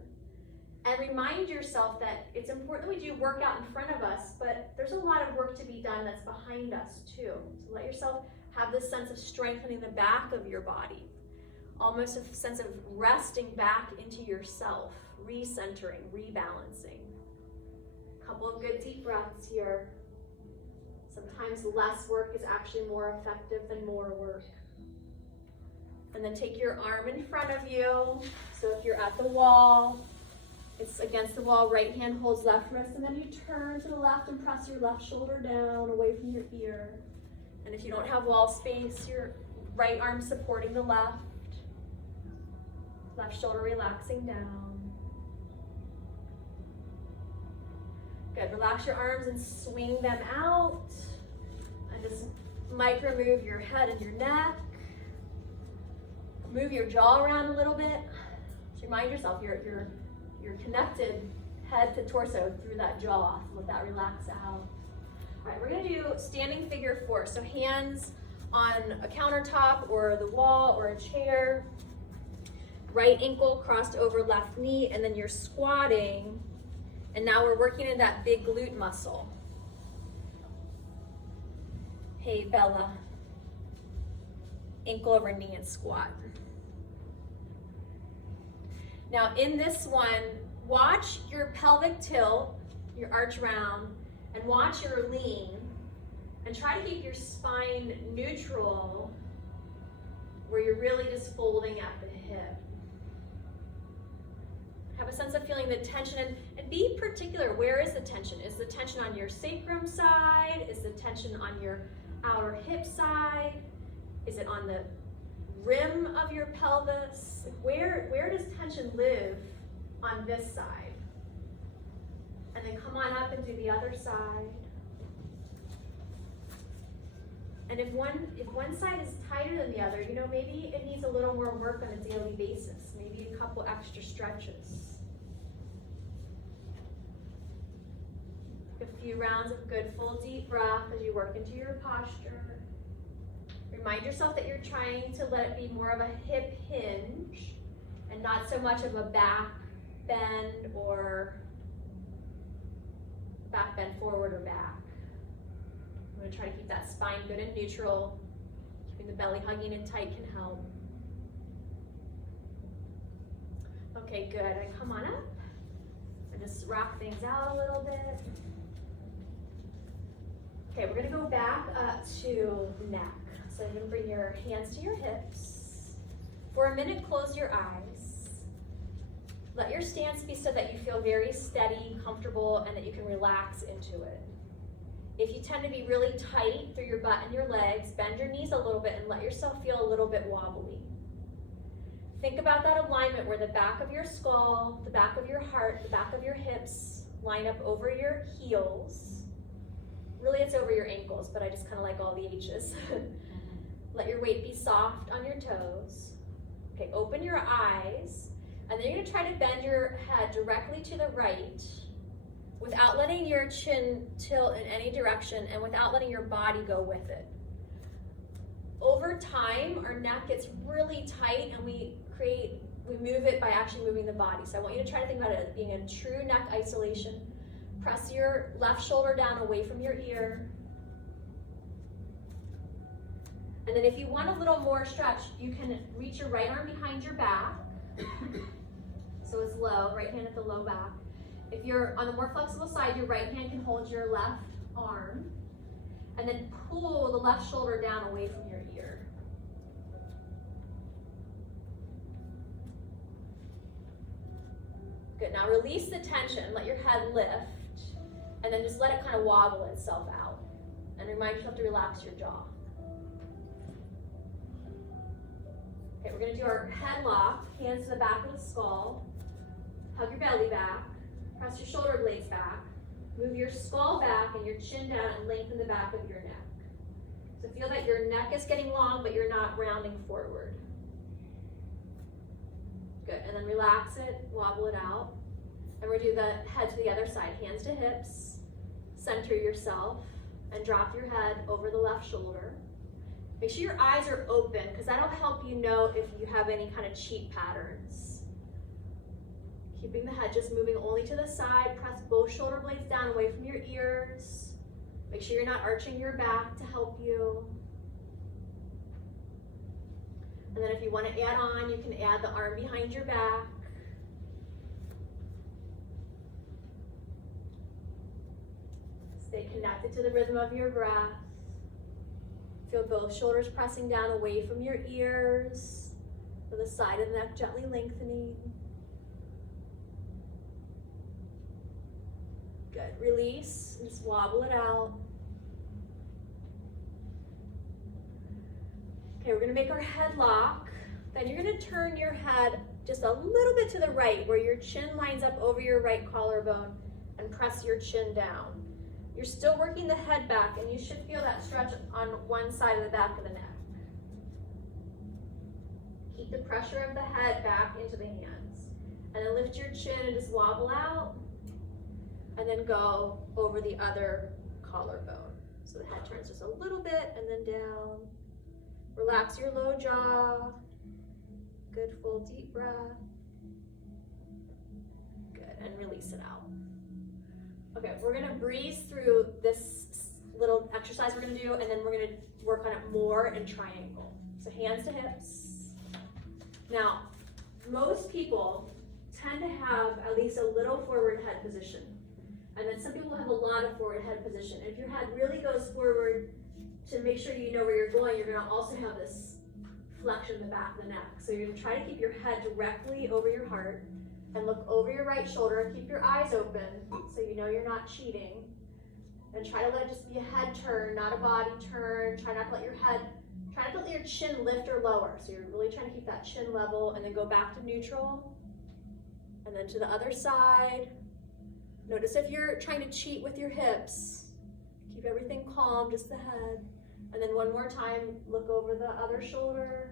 And remind yourself that it's important that we do work out in front of us, but there's a lot of work to be done that's behind us too. So let yourself have this sense of strengthening the back of your body. Almost a sense of resting back into yourself, recentering, rebalancing. A couple of good deep breaths here. Sometimes less work is actually more effective than more work. And then take your arm in front of you. So if you're at the wall, it's against the wall, right hand holds left wrist, and then you turn to the left and press your left shoulder down away from your ear. And if you don't have wall space, your right arm supporting the left shoulder relaxing down. Good, relax your arms and swing them out. And just micro move your head and your neck. Move your jaw around a little bit. Just remind yourself you're connected head to torso through that jaw. Let that relax out. All right, we're gonna do standing figure four. So hands on a countertop or the wall or a chair. Right ankle crossed over left knee, and then you're squatting. And now we're working in that big glute muscle. Hey, Bella. Ankle over knee and squat. Now in this one, watch your pelvic tilt, your arch round, and watch your lean. And try to keep your spine neutral where you're really just folding at the hip. Have a sense of feeling the tension and be particular. Where is the tension? Is the tension on your sacrum side? Is the tension on your outer hip side? Is it on the rim of your pelvis? Where does tension live on this side? And then come on up and do the other side. And if one side is tighter than the other, maybe it needs a little more work on a daily basis. Maybe a couple extra stretches. A few rounds of good full deep breath as you work into your posture. Remind yourself that you're trying to let it be more of a hip hinge and not so much of a back bend or back bend forward or back. I'm going to try to keep that spine good and neutral. Keeping the belly hugging and tight can help. Okay, good. And come on up and just rock things out a little bit. Okay, we're going to go back up to neck. So you're going to bring your hands to your hips. For a minute, close your eyes. Let your stance be so that you feel very steady, comfortable, and that you can relax into it. If you tend to be really tight through your butt and your legs, bend your knees a little bit and let yourself feel a little bit wobbly. Think about that alignment where the back of your skull, the back of your heart, the back of your hips line up over your heels. Really, it's over your ankles, but I just kind of like all the H's. Let your weight be soft on your toes. Okay, open your eyes, and then you're going to try to bend your head directly to the right without letting your chin tilt in any direction and without letting your body go with it. Over time, our neck gets really tight, and we move it by actually moving the body. So I want you to try to think about it as being a true neck isolation. Press your left shoulder down away from your ear. And then if you want a little more stretch, you can reach your right arm behind your back. So it's low, right hand at the low back. If you're on the more flexible side, your right hand can hold your left arm. And then pull the left shoulder down away from your ear. Good, now release the tension, let your head lift. And then just let it kind of wobble itself out. And remind yourself to relax your jaw. Okay, we're going to do our head lock, hands to the back of the skull. Hug your belly back. Press your shoulder blades back. Move your skull back and your chin down and lengthen the back of your neck. So feel that your neck is getting long, but you're not rounding forward. Good, and then relax it, wobble it out. And we'll do the head to the other side, hands to hips, center yourself, and drop your head over the left shoulder. Make sure your eyes are open, because that'll help you know if you have any kind of cheat patterns. Keeping the head just moving only to the side, press both shoulder blades down away from your ears. Make sure you're not arching your back to help you. And then if you want to add on, you can add the arm behind your back. Stay connected to the rhythm of your breath. Feel both shoulders pressing down away from your ears, with the side of the neck gently lengthening. Good, release, and just wobble it out. Okay, we're gonna make our head lock. Then you're gonna turn your head just a little bit to the right, where your chin lines up over your right collarbone, and press your chin down. You're still working the head back, and you should feel that stretch on one side of the back of the neck. Keep the pressure of the head back into the hands. And then lift your chin and just wobble out. And then go over the other collarbone. So the head turns just a little bit and then down. Relax your low jaw. Good full deep breath. Good, and release it out. Okay, we're gonna breeze through this little exercise we're gonna do, and then we're gonna work on it more in triangle. So hands to hips. Now, most people tend to have at least a little forward head position. And then some people have a lot of forward head position. And if your head really goes forward, to make sure you know where you're going, you're gonna also have this flexion in the back of the neck. So you're gonna try to keep your head directly over your heart and look over your right shoulder. Keep your eyes open so you know you're not cheating. And try to let it just be a head turn, not a body turn. Try not to let your chin lift or lower. So you're really trying to keep that chin level, and then go back to neutral. And then to the other side. Notice if you're trying to cheat with your hips. Keep everything calm, just the head. And then one more time, look over the other shoulder.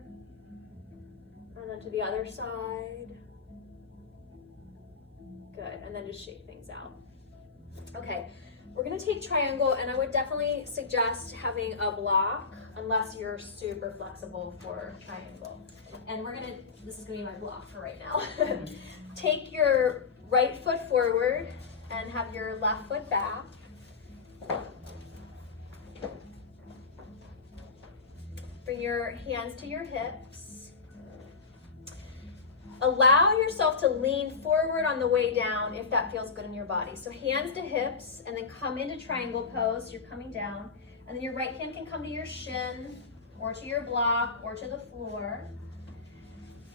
And then to the other side. Good, and then just shake things out. Okay, we're gonna take triangle, and I would definitely suggest having a block unless you're super flexible for triangle. And this is gonna be my block for right now. Take your right foot forward and have your left foot back. Bring your hands to your hips. Allow yourself to lean forward on the way down if that feels good in your body. So hands to hips, and then come into triangle pose. You're coming down, and then your right hand can come to your shin or to your block or to the floor.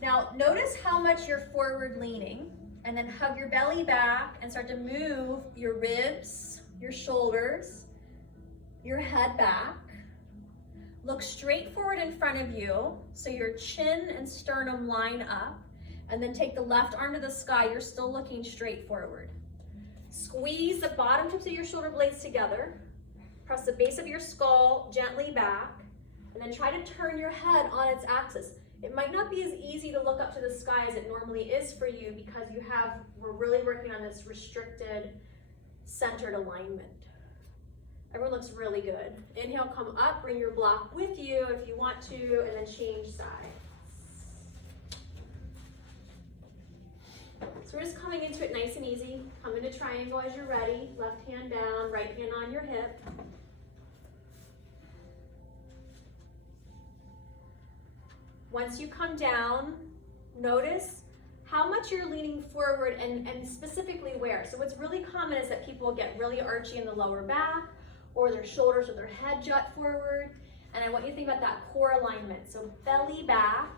Now notice how much you're forward leaning, and then hug your belly back and start to move your ribs, your shoulders, your head back. Look straight forward in front of you so your chin and sternum line up. And then take the left arm to the sky. You're still looking straight forward. Squeeze the bottom tips of your shoulder blades together. Press the base of your skull gently back. And then try to turn your head on its axis. It might not be as easy to look up to the sky as it normally is for you because we're really working on this restricted, centered alignment. Everyone looks really good. Inhale, come up, bring your block with you if you want to, and then change sides. So we're just coming into it nice and easy. Come into triangle as you're ready. Left hand down, right hand on your hip. Once you come down, notice how much you're leaning forward and specifically where. So what's really common is that people get really archy in the lower back or their shoulders or their head jut forward. And I want you to think about that core alignment. So belly back,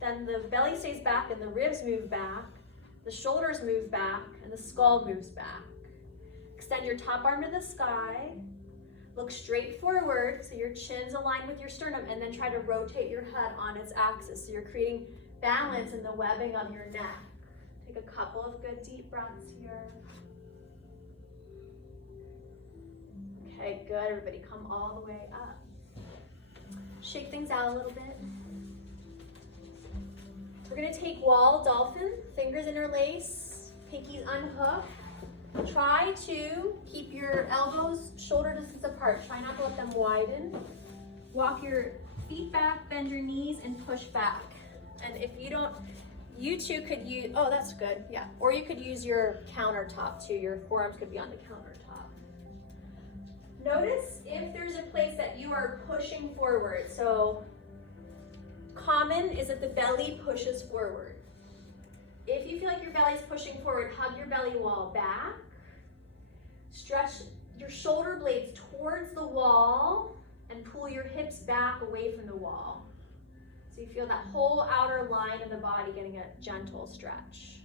then the belly stays back and the ribs move back. The shoulders move back and the skull moves back. Extend your top arm to the sky. Look straight forward so your chin's aligned with your sternum, and then try to rotate your head on its axis. So you're creating balance in the webbing of your neck. Take a couple of good deep breaths here. Okay, good. Everybody come all the way up. Shake things out a little bit. We're gonna take wall dolphin, fingers interlace, pinkies unhook. Try to keep your elbows shoulder distance apart. Try not to let them widen. Walk your feet back, bend your knees, and push back. And if you don't, you too could use, oh, that's good, yeah. Or you could use your countertop too. Your forearms could be on the countertop. Notice if there's a place that you are pushing forward. So common is that the belly pushes forward. If you feel like your belly's pushing forward, hug your belly wall back. Stretch your shoulder blades towards the wall and pull your hips back away from the wall. So you feel that whole outer line of the body getting a gentle stretch.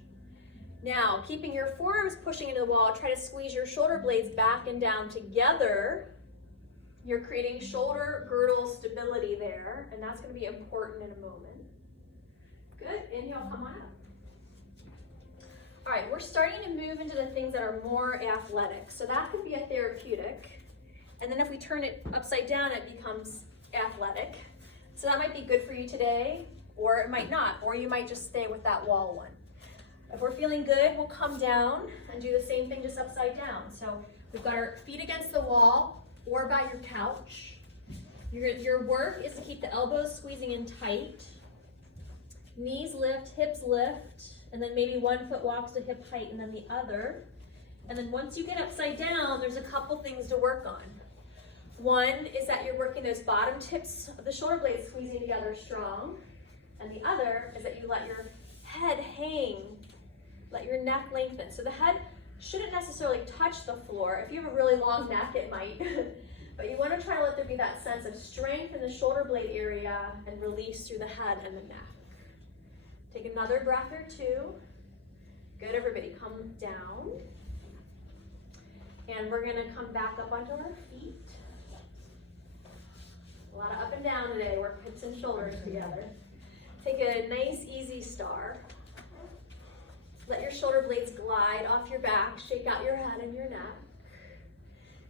Now, keeping your forearms pushing into the wall, try to squeeze your shoulder blades back and down together. You're creating shoulder girdle stability there, and that's going to be important in a moment. Good. Inhale, come on up. All right, we're starting to move into the things that are more athletic. So that could be a therapeutic. And then if we turn it upside down, it becomes athletic. So that might be good for you today, or it might not, or you might just stay with that wall one. If we're feeling good, we'll come down and do the same thing just upside down. So we've got our feet against the wall or by your couch. Your work is to keep the elbows squeezing in tight. Knees lift, hips lift, and then maybe one foot walks to hip height and then the other. And then once you get upside down, there's a couple things to work on. One is that you're working those bottom tips of the shoulder blades squeezing together strong. And the other is that you let your head hang, let your neck lengthen. So the head shouldn't necessarily touch the floor. If you have a really long neck, it might. But you want to try to let there be that sense of strength in the shoulder blade area and release through the head and the neck. Take another breath or two. Good, everybody, come down. And we're gonna come back up onto our feet. A lot of up and down today, work hips and shoulders together. Take a nice, easy star. Let your shoulder blades glide off your back, shake out your head and your neck.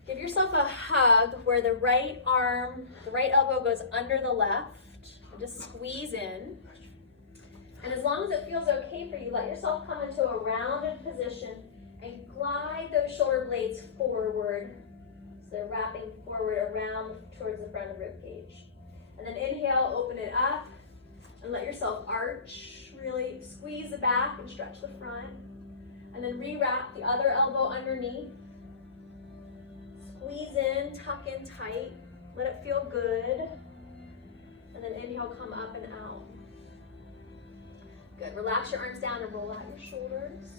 Give yourself a hug where the right arm, the right elbow goes under the left, and just squeeze in. And as long as it feels okay for you, let yourself come into a rounded position and glide those shoulder blades forward. So they're wrapping forward around towards the front of the rib cage. And then inhale, open it up, and let yourself arch. Really squeeze the back and stretch the front. And then re-wrap the other elbow underneath. Squeeze in, tuck in tight. Let it feel good. And then inhale, come up and out. Good. Relax your arms down and roll out your shoulders.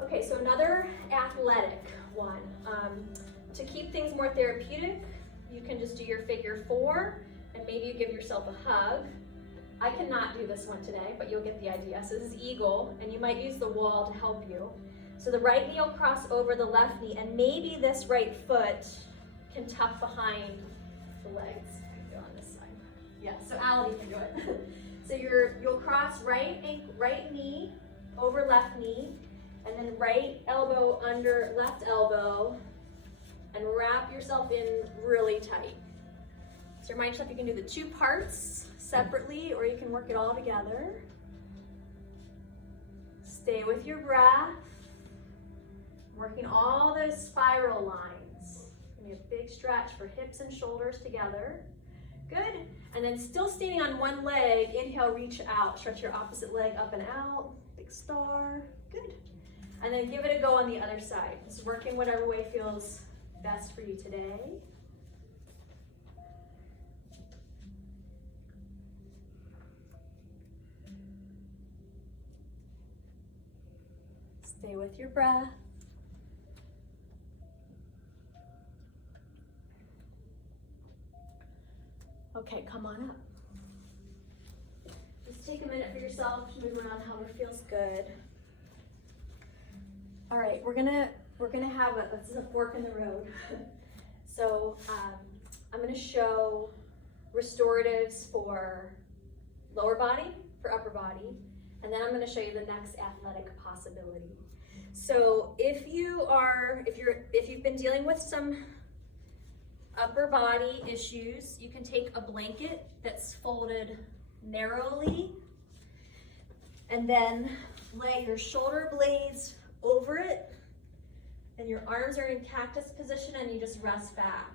Okay, so another athletic one. To keep things more therapeutic, you can just do your figure 4 and maybe you give yourself a hug. I cannot do this one today, but you'll get the idea. So this is eagle, and you might use the wall to help you. So the right knee will cross over the left knee, and maybe this right foot can tuck behind the legs. Go on this side. Yeah, so Allie can do it. So you'll cross right knee over left knee, and then right elbow under left elbow, and wrap yourself in really tight. So remind yourself you can do the 2 parts separately, or you can work it all together. Stay with your breath, working all those spiral lines. Give me a big stretch for hips and shoulders together. Good. And then still standing on one leg, inhale, reach out. Stretch your opposite leg up and out. Big star. Good. And then give it a go on the other side. Just working whatever way feels best for you today. Stay with your breath. Okay, come on up. Just take a minute for yourself, move around however feels good. All right, we're gonna have this is a fork in the road. So I'm gonna show restoratives for lower body, for upper body, and then I'm gonna show you the next athletic possibility. So if you've been dealing with some upper body issues, you can take a blanket that's folded narrowly and then lay your shoulder blades over it, and your arms are in cactus position, and you just rest back.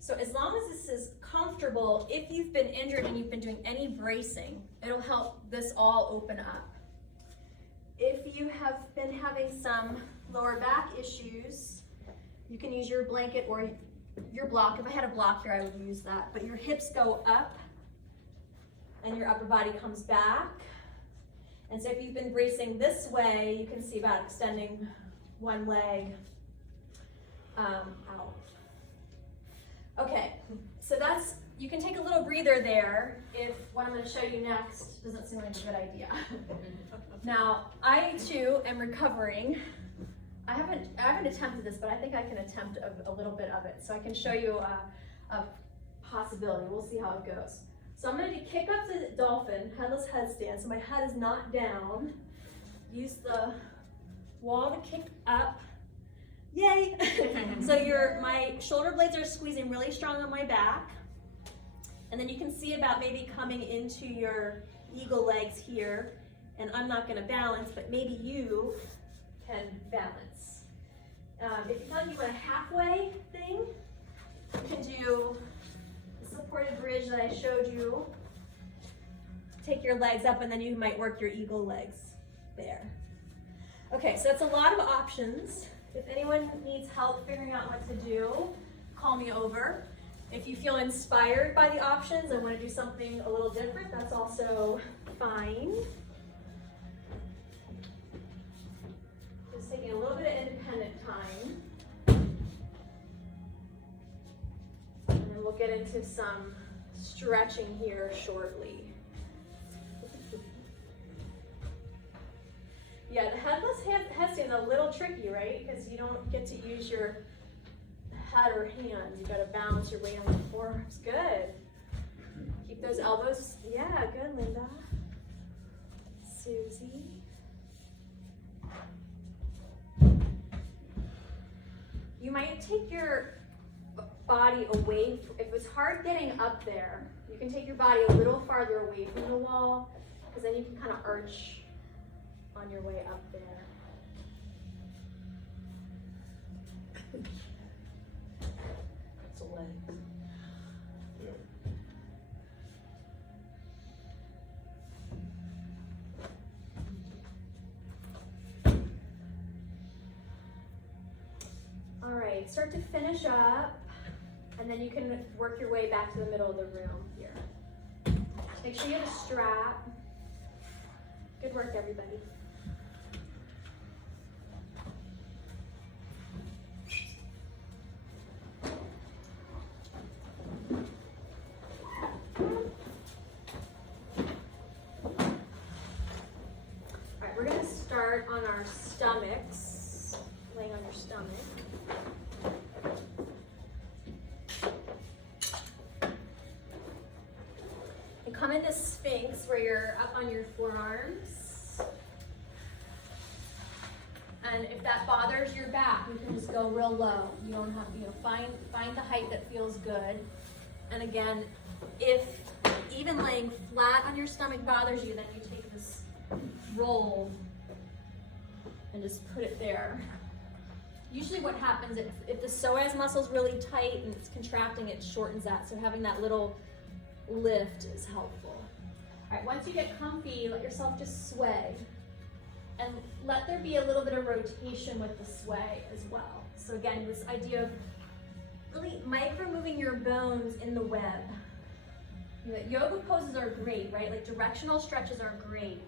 So as long as this is comfortable, if you've been injured and you've been doing any bracing, it'll help this all open up. If you have been having some lower back issues, you can use your blanket or your block. If I had a block here, I would use that. But your hips go up and your upper body comes back. And so if you've been bracing this way, you can see about extending one leg out. Okay, so you can take a little breather there if what I'm going to show you next doesn't seem like a good idea. Now, I too am recovering. I haven't attempted this, but I think I can attempt a little bit of it. So I can show you a possibility. We'll see how it goes. So I'm going to kick up the dolphin, headless headstand, so my head is not down. Use the wall to kick up. Yay! So my shoulder blades are squeezing really strong on my back. And then you can see about maybe coming into your eagle legs here. And I'm not going to balance, but maybe you can balance. If you feel like you want a halfway thing, you can do the supported bridge that I showed you. Take your legs up, and then you might work your eagle legs there. Okay, so that's a lot of options. If anyone needs help figuring out what to do, call me over. If you feel inspired by the options and want to do something a little different, that's also fine. Just taking a little bit of independent time. And then we'll get into some stretching here shortly. Yeah, the headless headstand is a little tricky, right? Because you don't get to use your head or hands. You got to balance your weight on your forearms. Good. Keep those elbows. Yeah, good, Linda. Susie. You might take your body away. If it's hard getting up there, you can take your body a little farther away from the wall, because then you can kind of arch on your way up there. That's a leg. Yeah. All right, start to finish up, and then you can work your way back to the middle of the room here. Make sure you have a strap. Good work, everybody. All right, we're gonna start on our stomachs, laying on your stomach. And come into Sphinx where you're up on your forearms. And if that bothers your back, you can just go real low. You don't have, find the height that feels good. And again, if even laying flat on your stomach bothers you, then you take this roll and just put it there. Usually what happens if the psoas muscle is really tight and it's contracting, it shortens that. So having that little lift is helpful. All right, once you get comfy, let yourself just sway. And let there be a little bit of rotation with the sway as well. So again, this idea of really micro-moving your bones in the web. Yoga poses are great, right? Like directional stretches are great,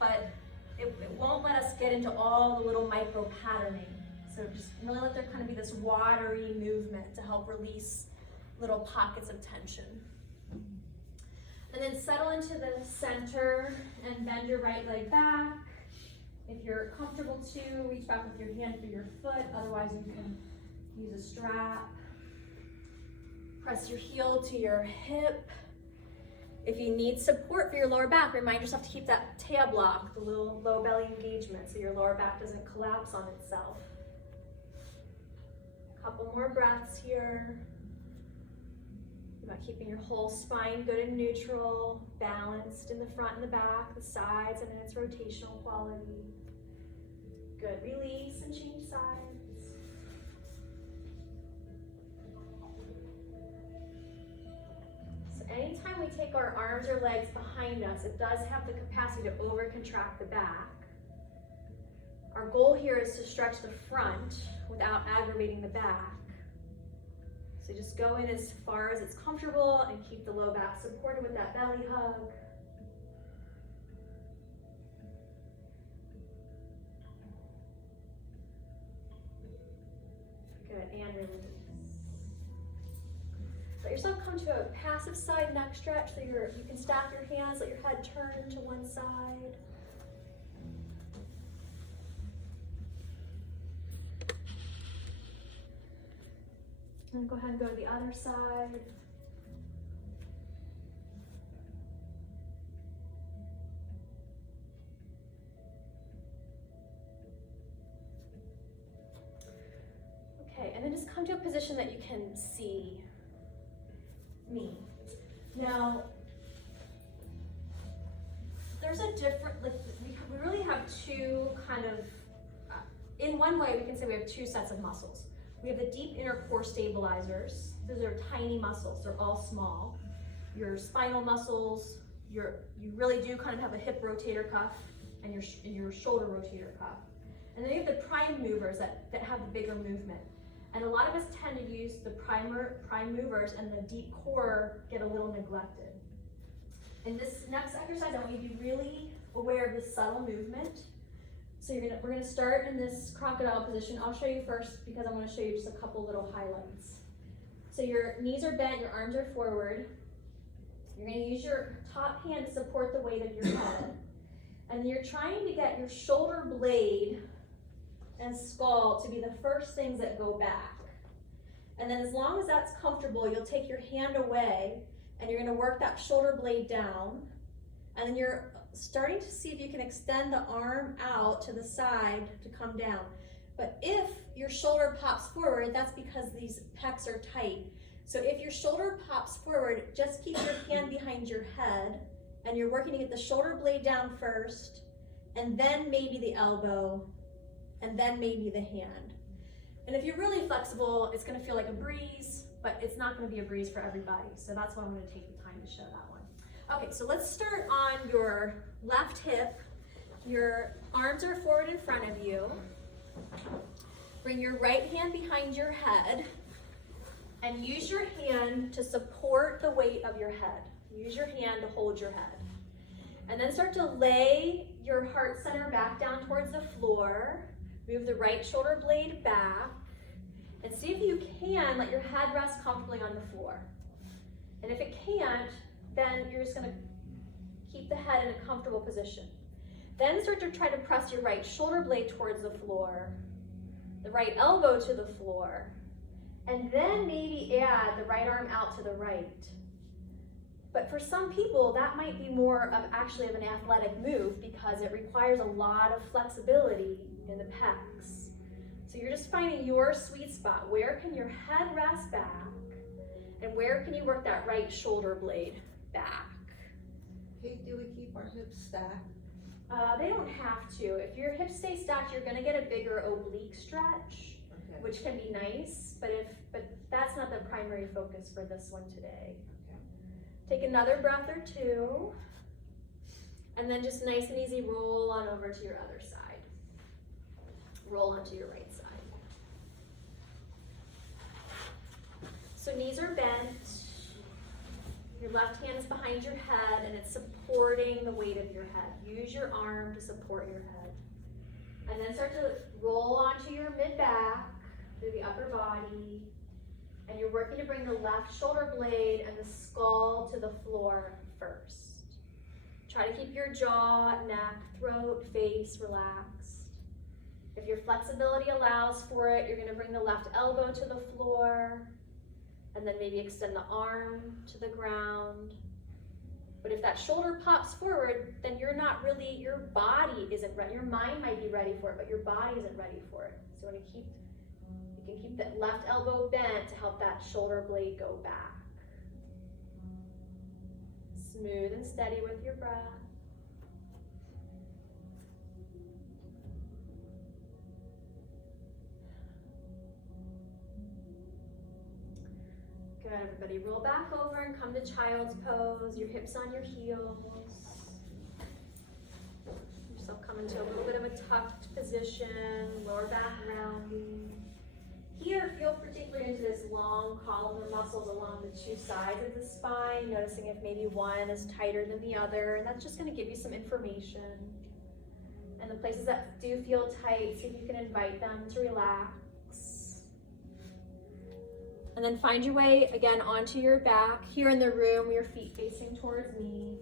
but it won't let us get into all the little micro patterning. So just really let there kind of be this watery movement to help release little pockets of tension. And then settle into the center and bend your right leg back. If you're comfortable to, reach back with your hand for your foot. Otherwise, you can use a strap. Press your heel to your hip. If you need support for your lower back, remind yourself to keep that tab lock, the little low belly engagement, so your lower back doesn't collapse on itself. A couple more breaths here. About keeping your whole spine good and neutral, balanced in the front and the back, the sides, and in its rotational quality. Good, release and change sides. So anytime we take our arms or legs behind us, it does have the capacity to over-contract the back. Our goal here is to stretch the front without aggravating the back. So just go in as far as it's comfortable and keep the low back supported with that belly hug. Good, and release. Let yourself come to a passive side neck stretch so you can stack your hands, let your head turn to one side. And go ahead and go to the other side. Okay, and then just come to a position that you can see me. Now, there's a different, like, we really have two kind of, in one way we can say we have two sets of muscles. We have the deep inner core stabilizers. Those are tiny muscles, they're all small. Your spinal muscles, you really do kind of have a hip rotator cuff and your shoulder rotator cuff. And then you have the prime movers that have the bigger movement. And a lot of us tend to use the prime movers, and the deep core get a little neglected. In this next exercise, I want you to be really aware of the subtle movement. So we're gonna start in this crocodile position. I'll show you first because I want to show you just a couple little highlights. So your knees are bent, your arms are forward. You're gonna use your top hand to support the weight of your head. And you're trying to get your shoulder blade and skull to be the first things that go back. And then as long as that's comfortable, you'll take your hand away and you're gonna work that shoulder blade down. And then you're starting to see if you can extend the arm out to the side to come down. But if your shoulder pops forward, that's because these pecs are tight. So if your shoulder pops forward, just keep your hand behind your head, and you're working to get the shoulder blade down first, and then maybe the elbow, and then maybe the hand. And if you're really flexible, it's gonna feel like a breeze, but it's not gonna be a breeze for everybody. So that's why I'm gonna take the time to show that one. Okay, so let's start on your left hip. Your arms are forward in front of you. Bring your right hand behind your head and use your hand to support the weight of your head. Use your hand to hold your head. And then start to lay your heart center back down towards the floor. Move the right shoulder blade back. And see if you can let your head rest comfortably on the floor. And if it can't, then you're just gonna keep the head in a comfortable position. Then start to try to press your right shoulder blade towards the floor, the right elbow to the floor, and then maybe add the right arm out to the right. But for some people, that might be more of actually of an athletic move because it requires a lot of flexibility in the pecs. So you're just finding your sweet spot. Where can your head rest back? And where can you work that right shoulder blade back? Kate, do we keep our hips stacked? They don't have to. If your hips stay stacked, you're gonna get a bigger oblique stretch, Okay. which can be nice, but that's not the primary focus for this one today. Okay. Take another breath or two, and then just nice and easy roll on over to your other side. Roll onto your right side. So knees are bent. Your left hand is behind your head and it's supporting the weight of your head. Use your arm to support your head. And then start to roll onto your mid-back through the upper body. And you're working to bring the left shoulder blade and the skull to the floor first. Try to keep your jaw, neck, throat, face relaxed. If your flexibility allows for it, you're gonna bring the left elbow to the floor. And then maybe extend the arm to the ground. But if that shoulder pops forward, then you're not really, your body isn't ready. Your mind might be ready for it, but your body isn't ready for it. So you can keep that left elbow bent to help that shoulder blade go back. Smooth and steady with your breath. Good, everybody. Roll back over and come to child's pose. Your hips on your heels. Yourself come into a little bit of a tucked position, lower back rounding. Here, feel particularly into this long column of muscles along the two sides of the spine, noticing if maybe one is tighter than the other, and that's just going to give you some information. And the places that do feel tight, see if you can invite them to relax. And then find your way again onto your back. Here in the room, your feet facing towards me.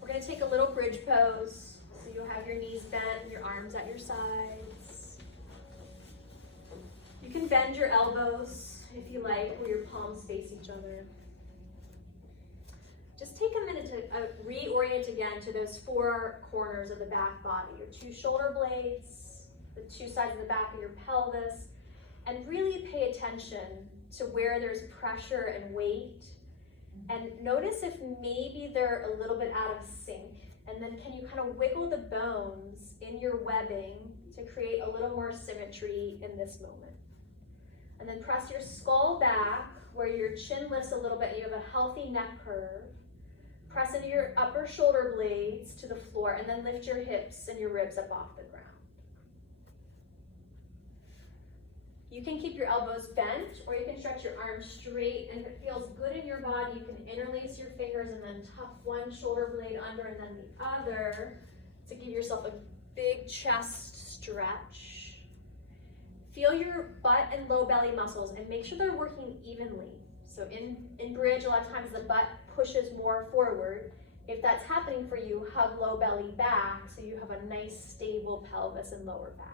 We're gonna take a little bridge pose. So you'll have your knees bent, your arms at your sides. You can bend your elbows if you like, where your palms face each other. Just take a minute to reorient again to those four corners of the back body, your two shoulder blades, the two sides of the back of your pelvis, and really pay attention to where there's pressure and weight. And notice if maybe they're a little bit out of sync. And then can you kind of wiggle the bones in your webbing to create a little more symmetry in this moment. And then press your skull back where your chin lifts a little bit and you have a healthy neck curve. Press into your upper shoulder blades to the floor and then lift your hips and your ribs up off the ground. You can keep your elbows bent or you can stretch your arms straight, and if it feels good in your body, you can interlace your fingers and then tuck one shoulder blade under and then the other to give yourself a big chest stretch. Feel your butt and low belly muscles and make sure they're working evenly. So in bridge, a lot of times the butt pushes more forward. If that's happening for you, hug low belly back so you have a nice stable pelvis and lower back.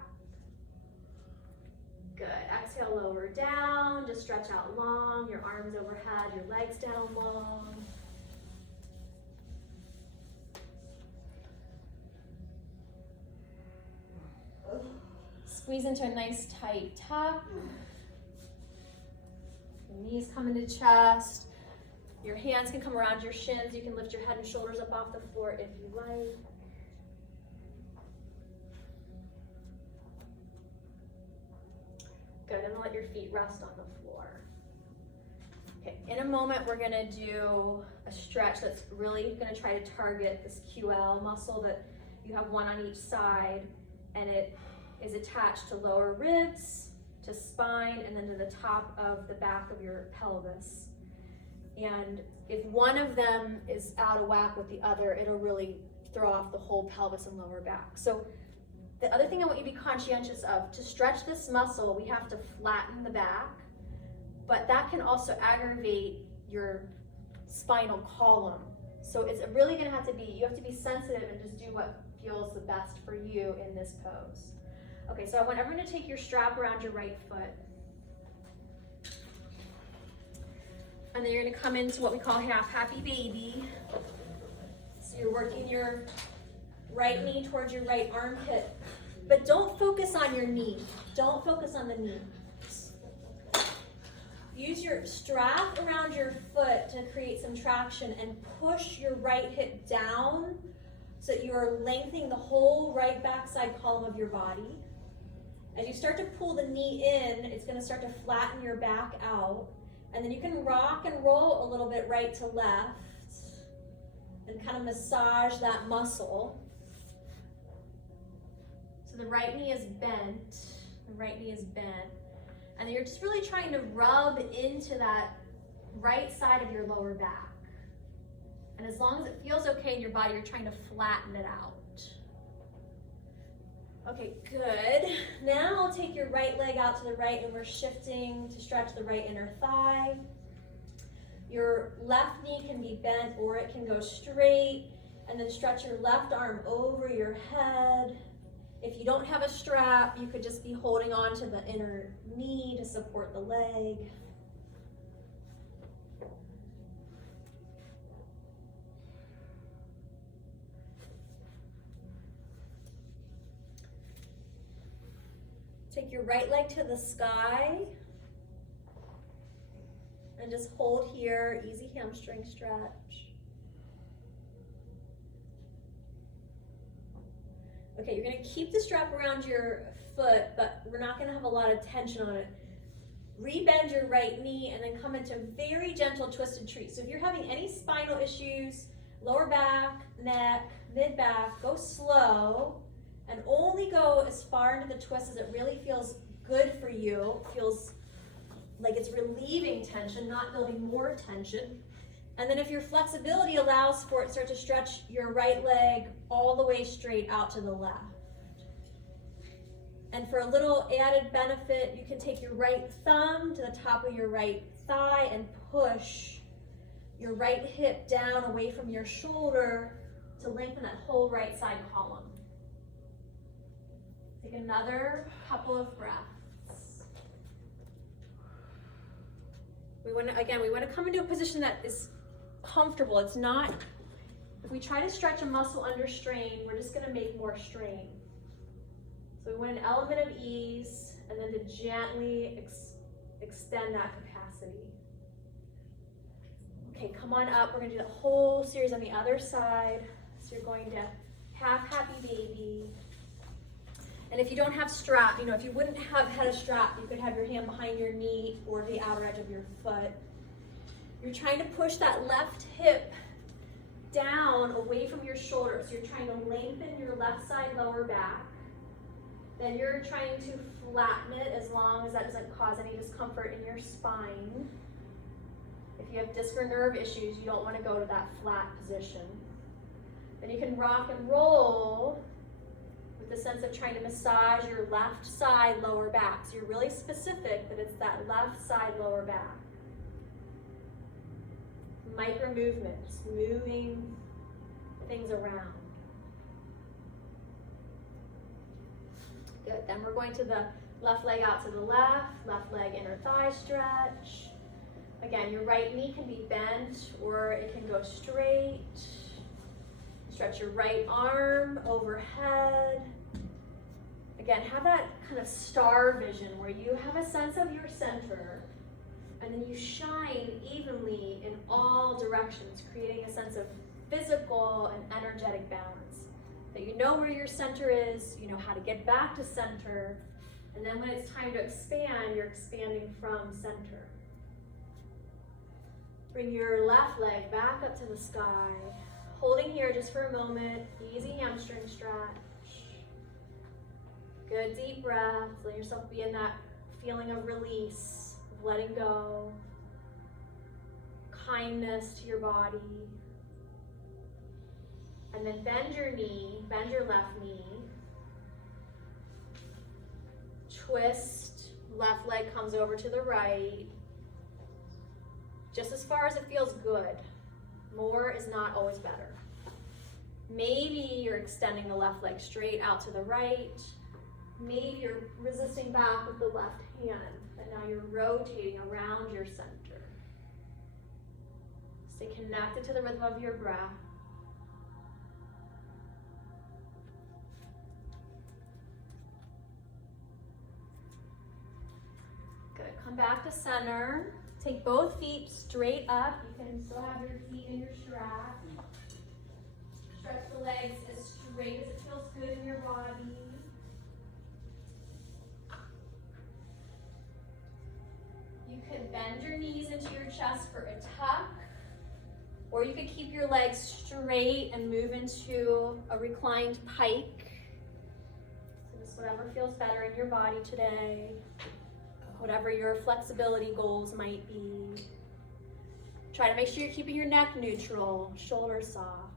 Good. Exhale, lower down. Just stretch out long. Your arms overhead, your legs down long. Squeeze into a nice tight tuck. Your knees come into chest. Your hands can come around your shins. You can lift your head and shoulders up off the floor if you like. Good, and let your feet rest on the floor. Okay, in a moment we're gonna do a stretch that's really gonna try to target this QL muscle that you have one on each side, and it is attached to lower ribs, to spine, and then to the top of the back of your pelvis. And if one of them is out of whack with the other, it'll really throw off the whole pelvis and lower back. So the other thing I want you to be conscientious of, to stretch this muscle, we have to flatten the back, but that can also aggravate your spinal column. So it's really gonna have to be, you have to be sensitive and just do what feels the best for you in this pose. Okay, so I want everyone to take your strap around your right foot. And then you're gonna come into what we call half happy baby. So you're working your right knee towards your right armpit, but don't focus on your knee. Don't focus on the knee. Use your strap around your foot to create some traction and push your right hip down so that you are lengthening the whole right backside column of your body. As you start to pull the knee in, it's going to start to flatten your back out. And then you can rock and roll a little bit right to left and kind of massage that muscle. So the right knee is bent. The right knee is bent. And then you're just really trying to rub into that right side of your lower back. And as long as it feels okay in your body, you're trying to flatten it out. Okay, good. Now I'll take your right leg out to the right and we're shifting to stretch the right inner thigh. Your left knee can be bent or it can go straight, and then stretch your left arm over your head. If you don't have a strap, you could just be holding on to the inner knee to support the leg. Take your right leg to the sky and just hold here, easy hamstring stretch. Okay, you're gonna keep the strap around your foot, but we're not gonna have a lot of tension on it. Rebend your right knee and then come into very gentle twisted tree. So if you're having any spinal issues, lower back, neck, mid-back, go slow and only go as far into the twist as it really feels good for you, feels like it's relieving tension, not building more tension. And then if your flexibility allows for it, start to stretch your right leg all the way straight out to the left. And for a little added benefit, you can take your right thumb to the top of your right thigh and push your right hip down away from your shoulder to lengthen that whole right side column. Take another couple of breaths. We want to come into a position that is comfortable. It's not, if we try to stretch a muscle under strain, we're just going to make more strain. So we want an element of ease and then to gently extend that capacity. Okay, come on up. We're going to do the whole series on the other side. So you're going to half happy baby. And if you don't have strap, if you wouldn't have had a strap, you could have your hand behind your knee or the outer edge of your foot. You're trying to push that left hip down away from your shoulder. So you're trying to lengthen your left side lower back. Then you're trying to flatten it as long as that doesn't cause any discomfort in your spine. If you have disc or nerve issues, you don't want to go to that flat position. Then you can rock and roll with the sense of trying to massage your left side lower back. So you're really specific that it's that left side lower back. Micro movements, moving things around. Good, then we're going to the left leg out to the left leg inner thigh stretch. Again, your right knee can be bent or it can go straight. Stretch your right arm overhead. Again, have that kind of star vision where you have a sense of your center and then you shine evenly in all directions, creating a sense of physical and energetic balance. That you know where your center is, you know how to get back to center, and then when it's time to expand, you're expanding from center. Bring your left leg back up to the sky, holding here just for a moment, easy hamstring stretch. Good deep breath, let yourself be in that feeling of release, of letting go, kindness to your body. And then bend your knee, bend your left knee. Twist, left leg comes over to the right. Just as far as it feels good. More is not always better. Maybe you're extending the left leg straight out to the right. Maybe you're resisting back with the left hand, but now you're rotating around your center. Stay connected to the rhythm of your breath. Good, come back to center. Take both feet straight up. You can still have your feet in your strap. Stretch the legs as straight as it feels good in your body. You could bend your knees into your chest for a tuck, or you could keep your legs straight and move into a reclined pike. So just whatever feels better in your body today, whatever your flexibility goals might be. Try to make sure you're keeping your neck neutral, shoulders soft.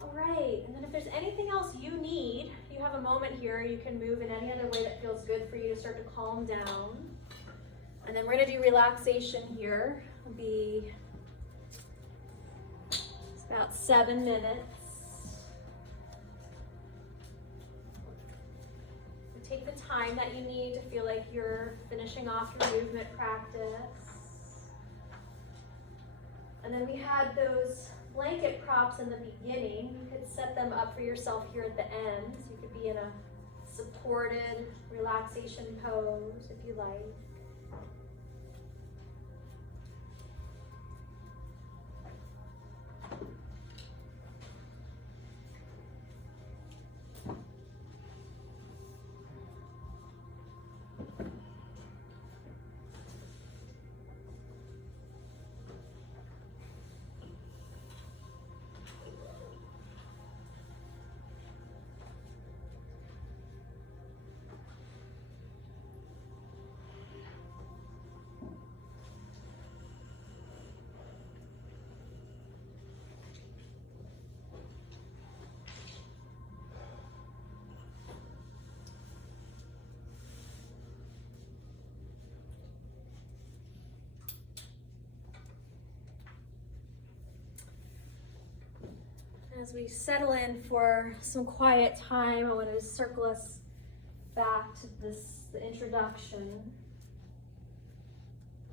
All right, and then if there's anything else you need, you have a moment here, you can move in any other way that feels good for you to start to calm down. And then we're gonna do relaxation here. It'll be about 7 minutes. So take the time that you need to feel like you're finishing off your movement practice. And then we had those blanket props in the beginning. You could set them up for yourself here at the end. So you could be in a supported relaxation pose if you like. As we settle in for some quiet time, I want to circle us back to the introduction.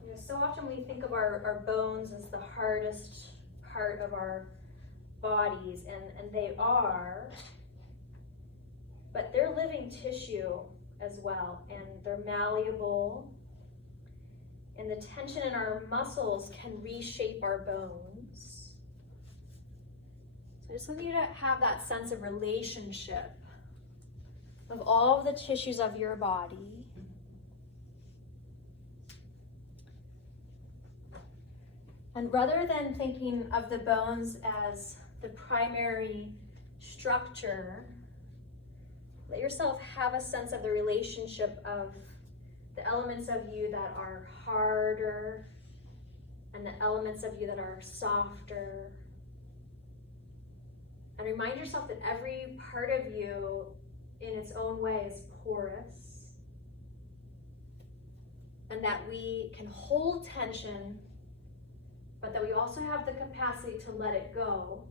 You know, so often we think of our bones as the hardest part of our bodies, and they are, but they're living tissue as well, and they're malleable, and the tension in our muscles can reshape our bones. I just want you to have that sense of relationship of all of the tissues of your body. And rather than thinking of the bones as the primary structure, let yourself have a sense of the relationship of the elements of you that are harder and the elements of you that are softer. And remind yourself that every part of you in its own way is porous, and that we can hold tension, but that we also have the capacity to let it go.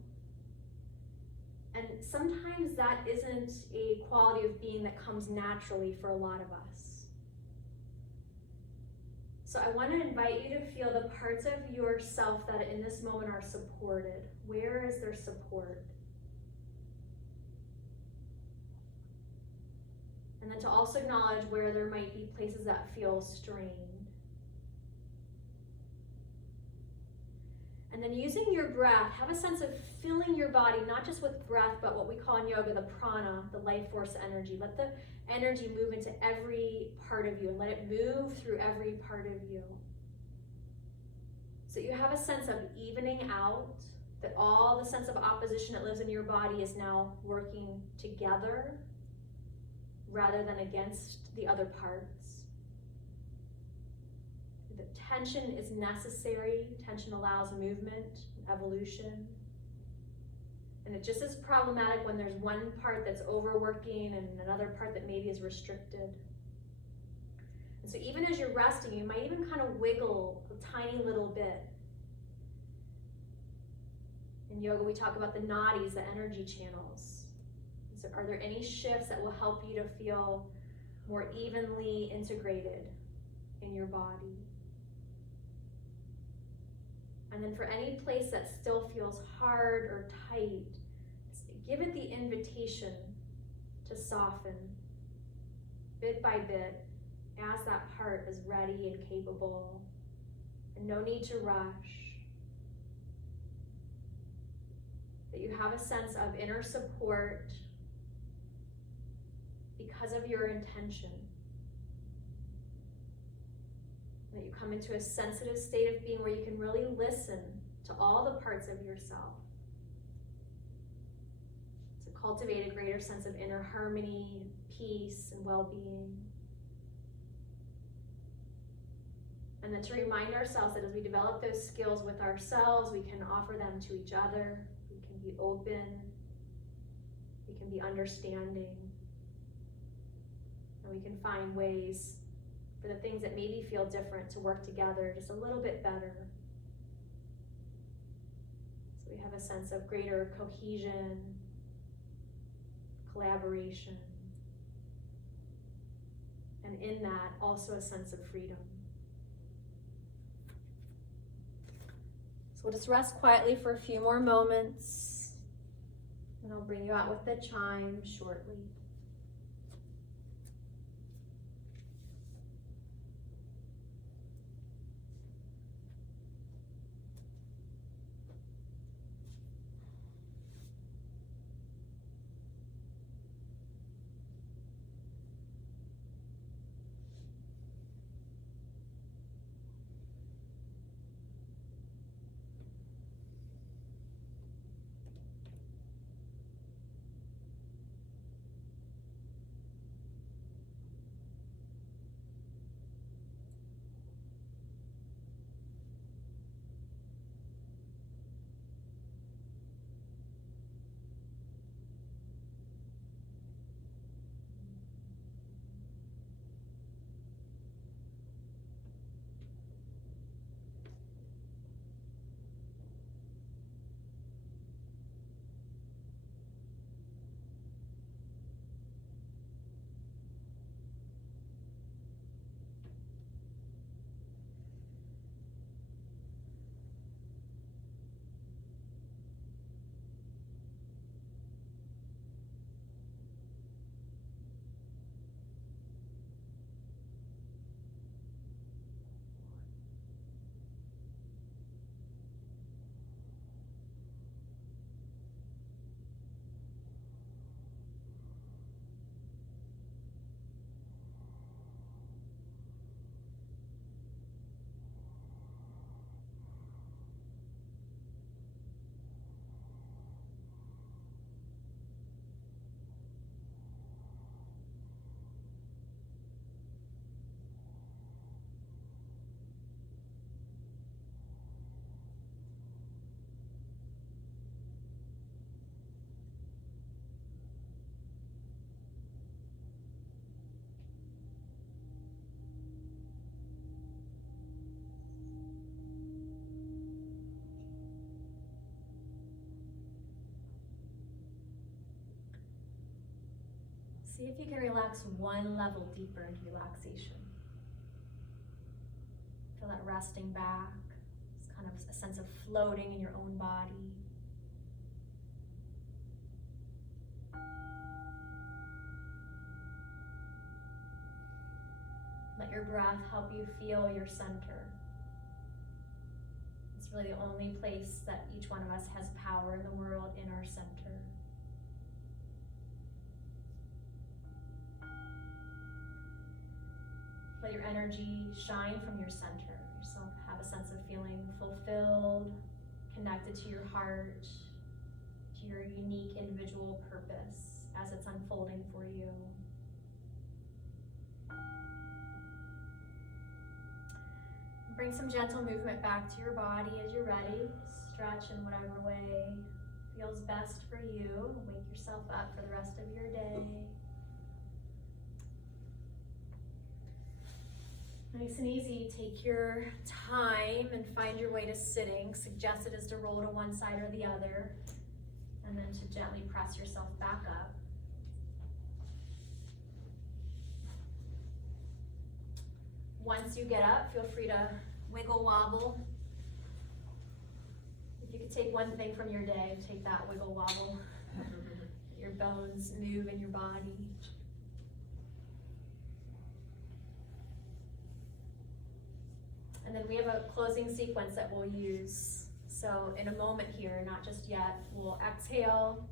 And sometimes that isn't a quality of being that comes naturally for a lot of us. So I want to invite you to feel the parts of yourself that in this moment are supported. Where is there support? And then to also acknowledge where there might be places that feel strained. And then using your breath, have a sense of filling your body, not just with breath, but what we call in yoga the prana, the life force energy. Let the energy move into every part of you and let it move through every part of you. So you have a sense of evening out, that all the sense of opposition that lives in your body is now working together rather than against the other parts. The tension is necessary. Tension allows movement, evolution. And it's just as problematic when there's one part that's overworking and another part that maybe is restricted. And so even as you're resting, you might even kind of wiggle a tiny little bit. In yoga, we talk about the nadis, the energy channels. So are there any shifts that will help you to feel more evenly integrated in your body? And then for any place that still feels hard or tight, give it the invitation to soften bit by bit as that part is ready and capable. And no need to rush. That you have a sense of inner support because of your intention. That you come into a sensitive state of being where you can really listen to all the parts of yourself. To cultivate a greater sense of inner harmony, peace, and well-being. And then to remind ourselves that as we develop those skills with ourselves, we can offer them to each other. We can be open. We can be understanding. And we can find ways for the things that maybe feel different to work together just a little bit better. So we have a sense of greater cohesion, collaboration, and in that also a sense of freedom. So we'll just rest quietly for a few more moments, and I'll bring you out with the chime shortly. See if you can relax one level deeper into relaxation. Feel that resting back. It's kind of a sense of floating in your own body. Let your breath help you feel your center. It's really the only place that each one of us has power in the world, in our center. Let your energy shine from your center. Yourself have a sense of feeling fulfilled, connected to your heart, to your unique individual purpose as it's unfolding for you. Bring some gentle movement back to your body as you're ready. Stretch in whatever way feels best for you. Wake yourself up for the rest of your day. Nice and easy, take your time and find your way to sitting. Suggested is to roll to one side or the other, and then to gently press yourself back up. Once you get up, feel free to wiggle wobble. If you could take one thing from your day, take that wiggle wobble. Your bones move in your body. And then we have a closing sequence that we'll use. So in a moment here, not just yet, we'll exhale,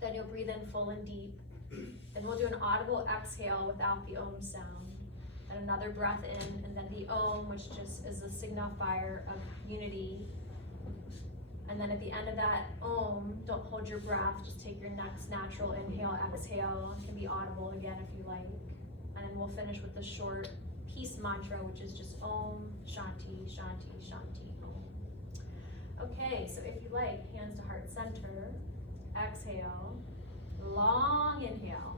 then you'll breathe in full and deep. Then we'll do an audible exhale without the Om sound. And another breath in, and then the Om, which just is a signifier of unity. And then at the end of that Om, don't hold your breath, just take your next natural inhale, exhale. It can be audible again if you like. And then we'll finish with the short peace mantra, which is just Om, Shanti, Shanti, Shanti, Om. Okay, so if you like, hands to heart center, exhale, long inhale.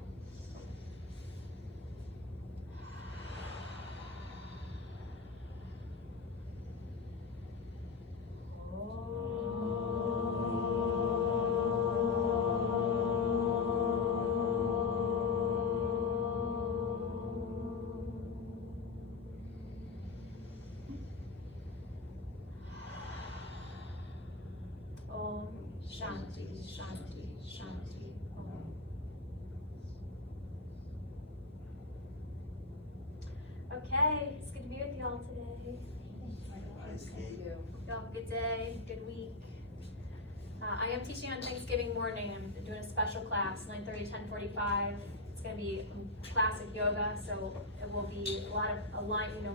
Shanti, Shanti, Shanti, Om. Okay, it's good to be with y'all today. Thank you. Y'all have a good day, good week. I am teaching on Thanksgiving morning. I'm doing a special class, 9:30, 10:45. It's going to be classic yoga, so it will be a lot of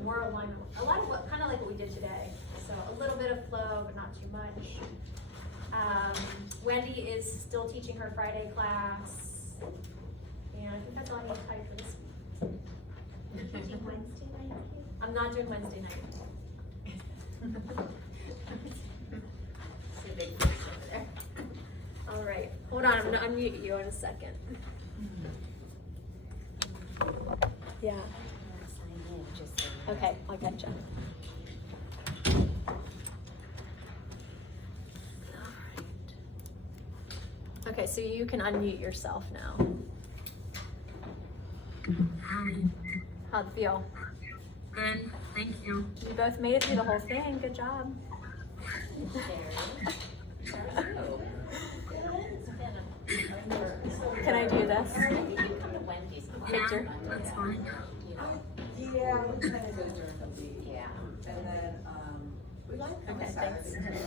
more alignment, a lot of what, kind of like what we did today. So a little bit of flow, but not too much. Wendy is still teaching her Friday class, and I think that's all I need to type for this week. You're teaching Wednesday night too? I'm not doing Wednesday night. All right, hold on, I'm gonna unmute you in a second. Yeah. Okay, I'll catch up. Okay, so you can unmute yourself now. How'd it feel? Good, thank you. You both made it through the whole thing. Good job. Can I do this? Picture. That's fine. Yeah, we kind of did during the week. Yeah. And then, we like Okay, thanks. Saturday.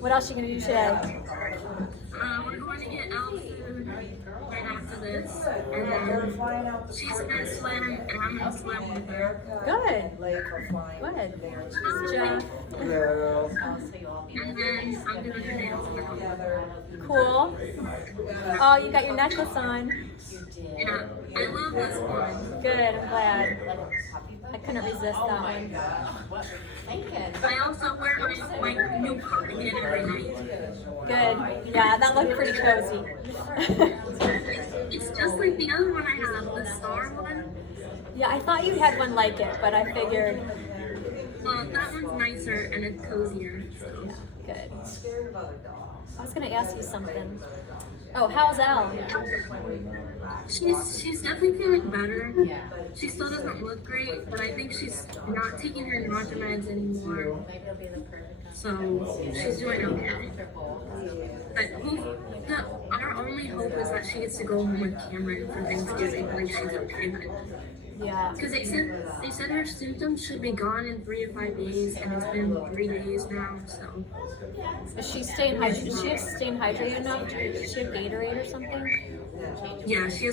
What else are you gonna do today? We're going to get Allison right after this. And We're then flying out the she's gonna swim and I'm gonna swim with her. Good. And Blake are flying Good. there Good job. Girls. And then I'm doing her nails now. Together. Cool. Oh, you got your necklace on. Yeah, I love this one. Good, I'm glad. I couldn't resist that one. I also wear my new cardigan every night. Good. Yeah, that looked pretty cozy. It's just like the other one I have, the star one. Yeah, I thought you had one like it, but I figured. Well, that one's nicer and it's cozier. So. Good. Scared of other dogs. I was gonna ask you something. Oh, how's Elle? She's definitely feeling better. She still doesn't look great, but I think she's not taking her nausea meds anymore. So she's doing okay. But our only hope is that she gets to go home with Cameron for Thanksgiving when she's okay. Yeah. Because they said her symptoms should be gone in 3 to 5 days, and it's been 3 days now. So Is she staying hydrated? Does she staying hydrated enough? Does she have Gatorade or something? yeah, she has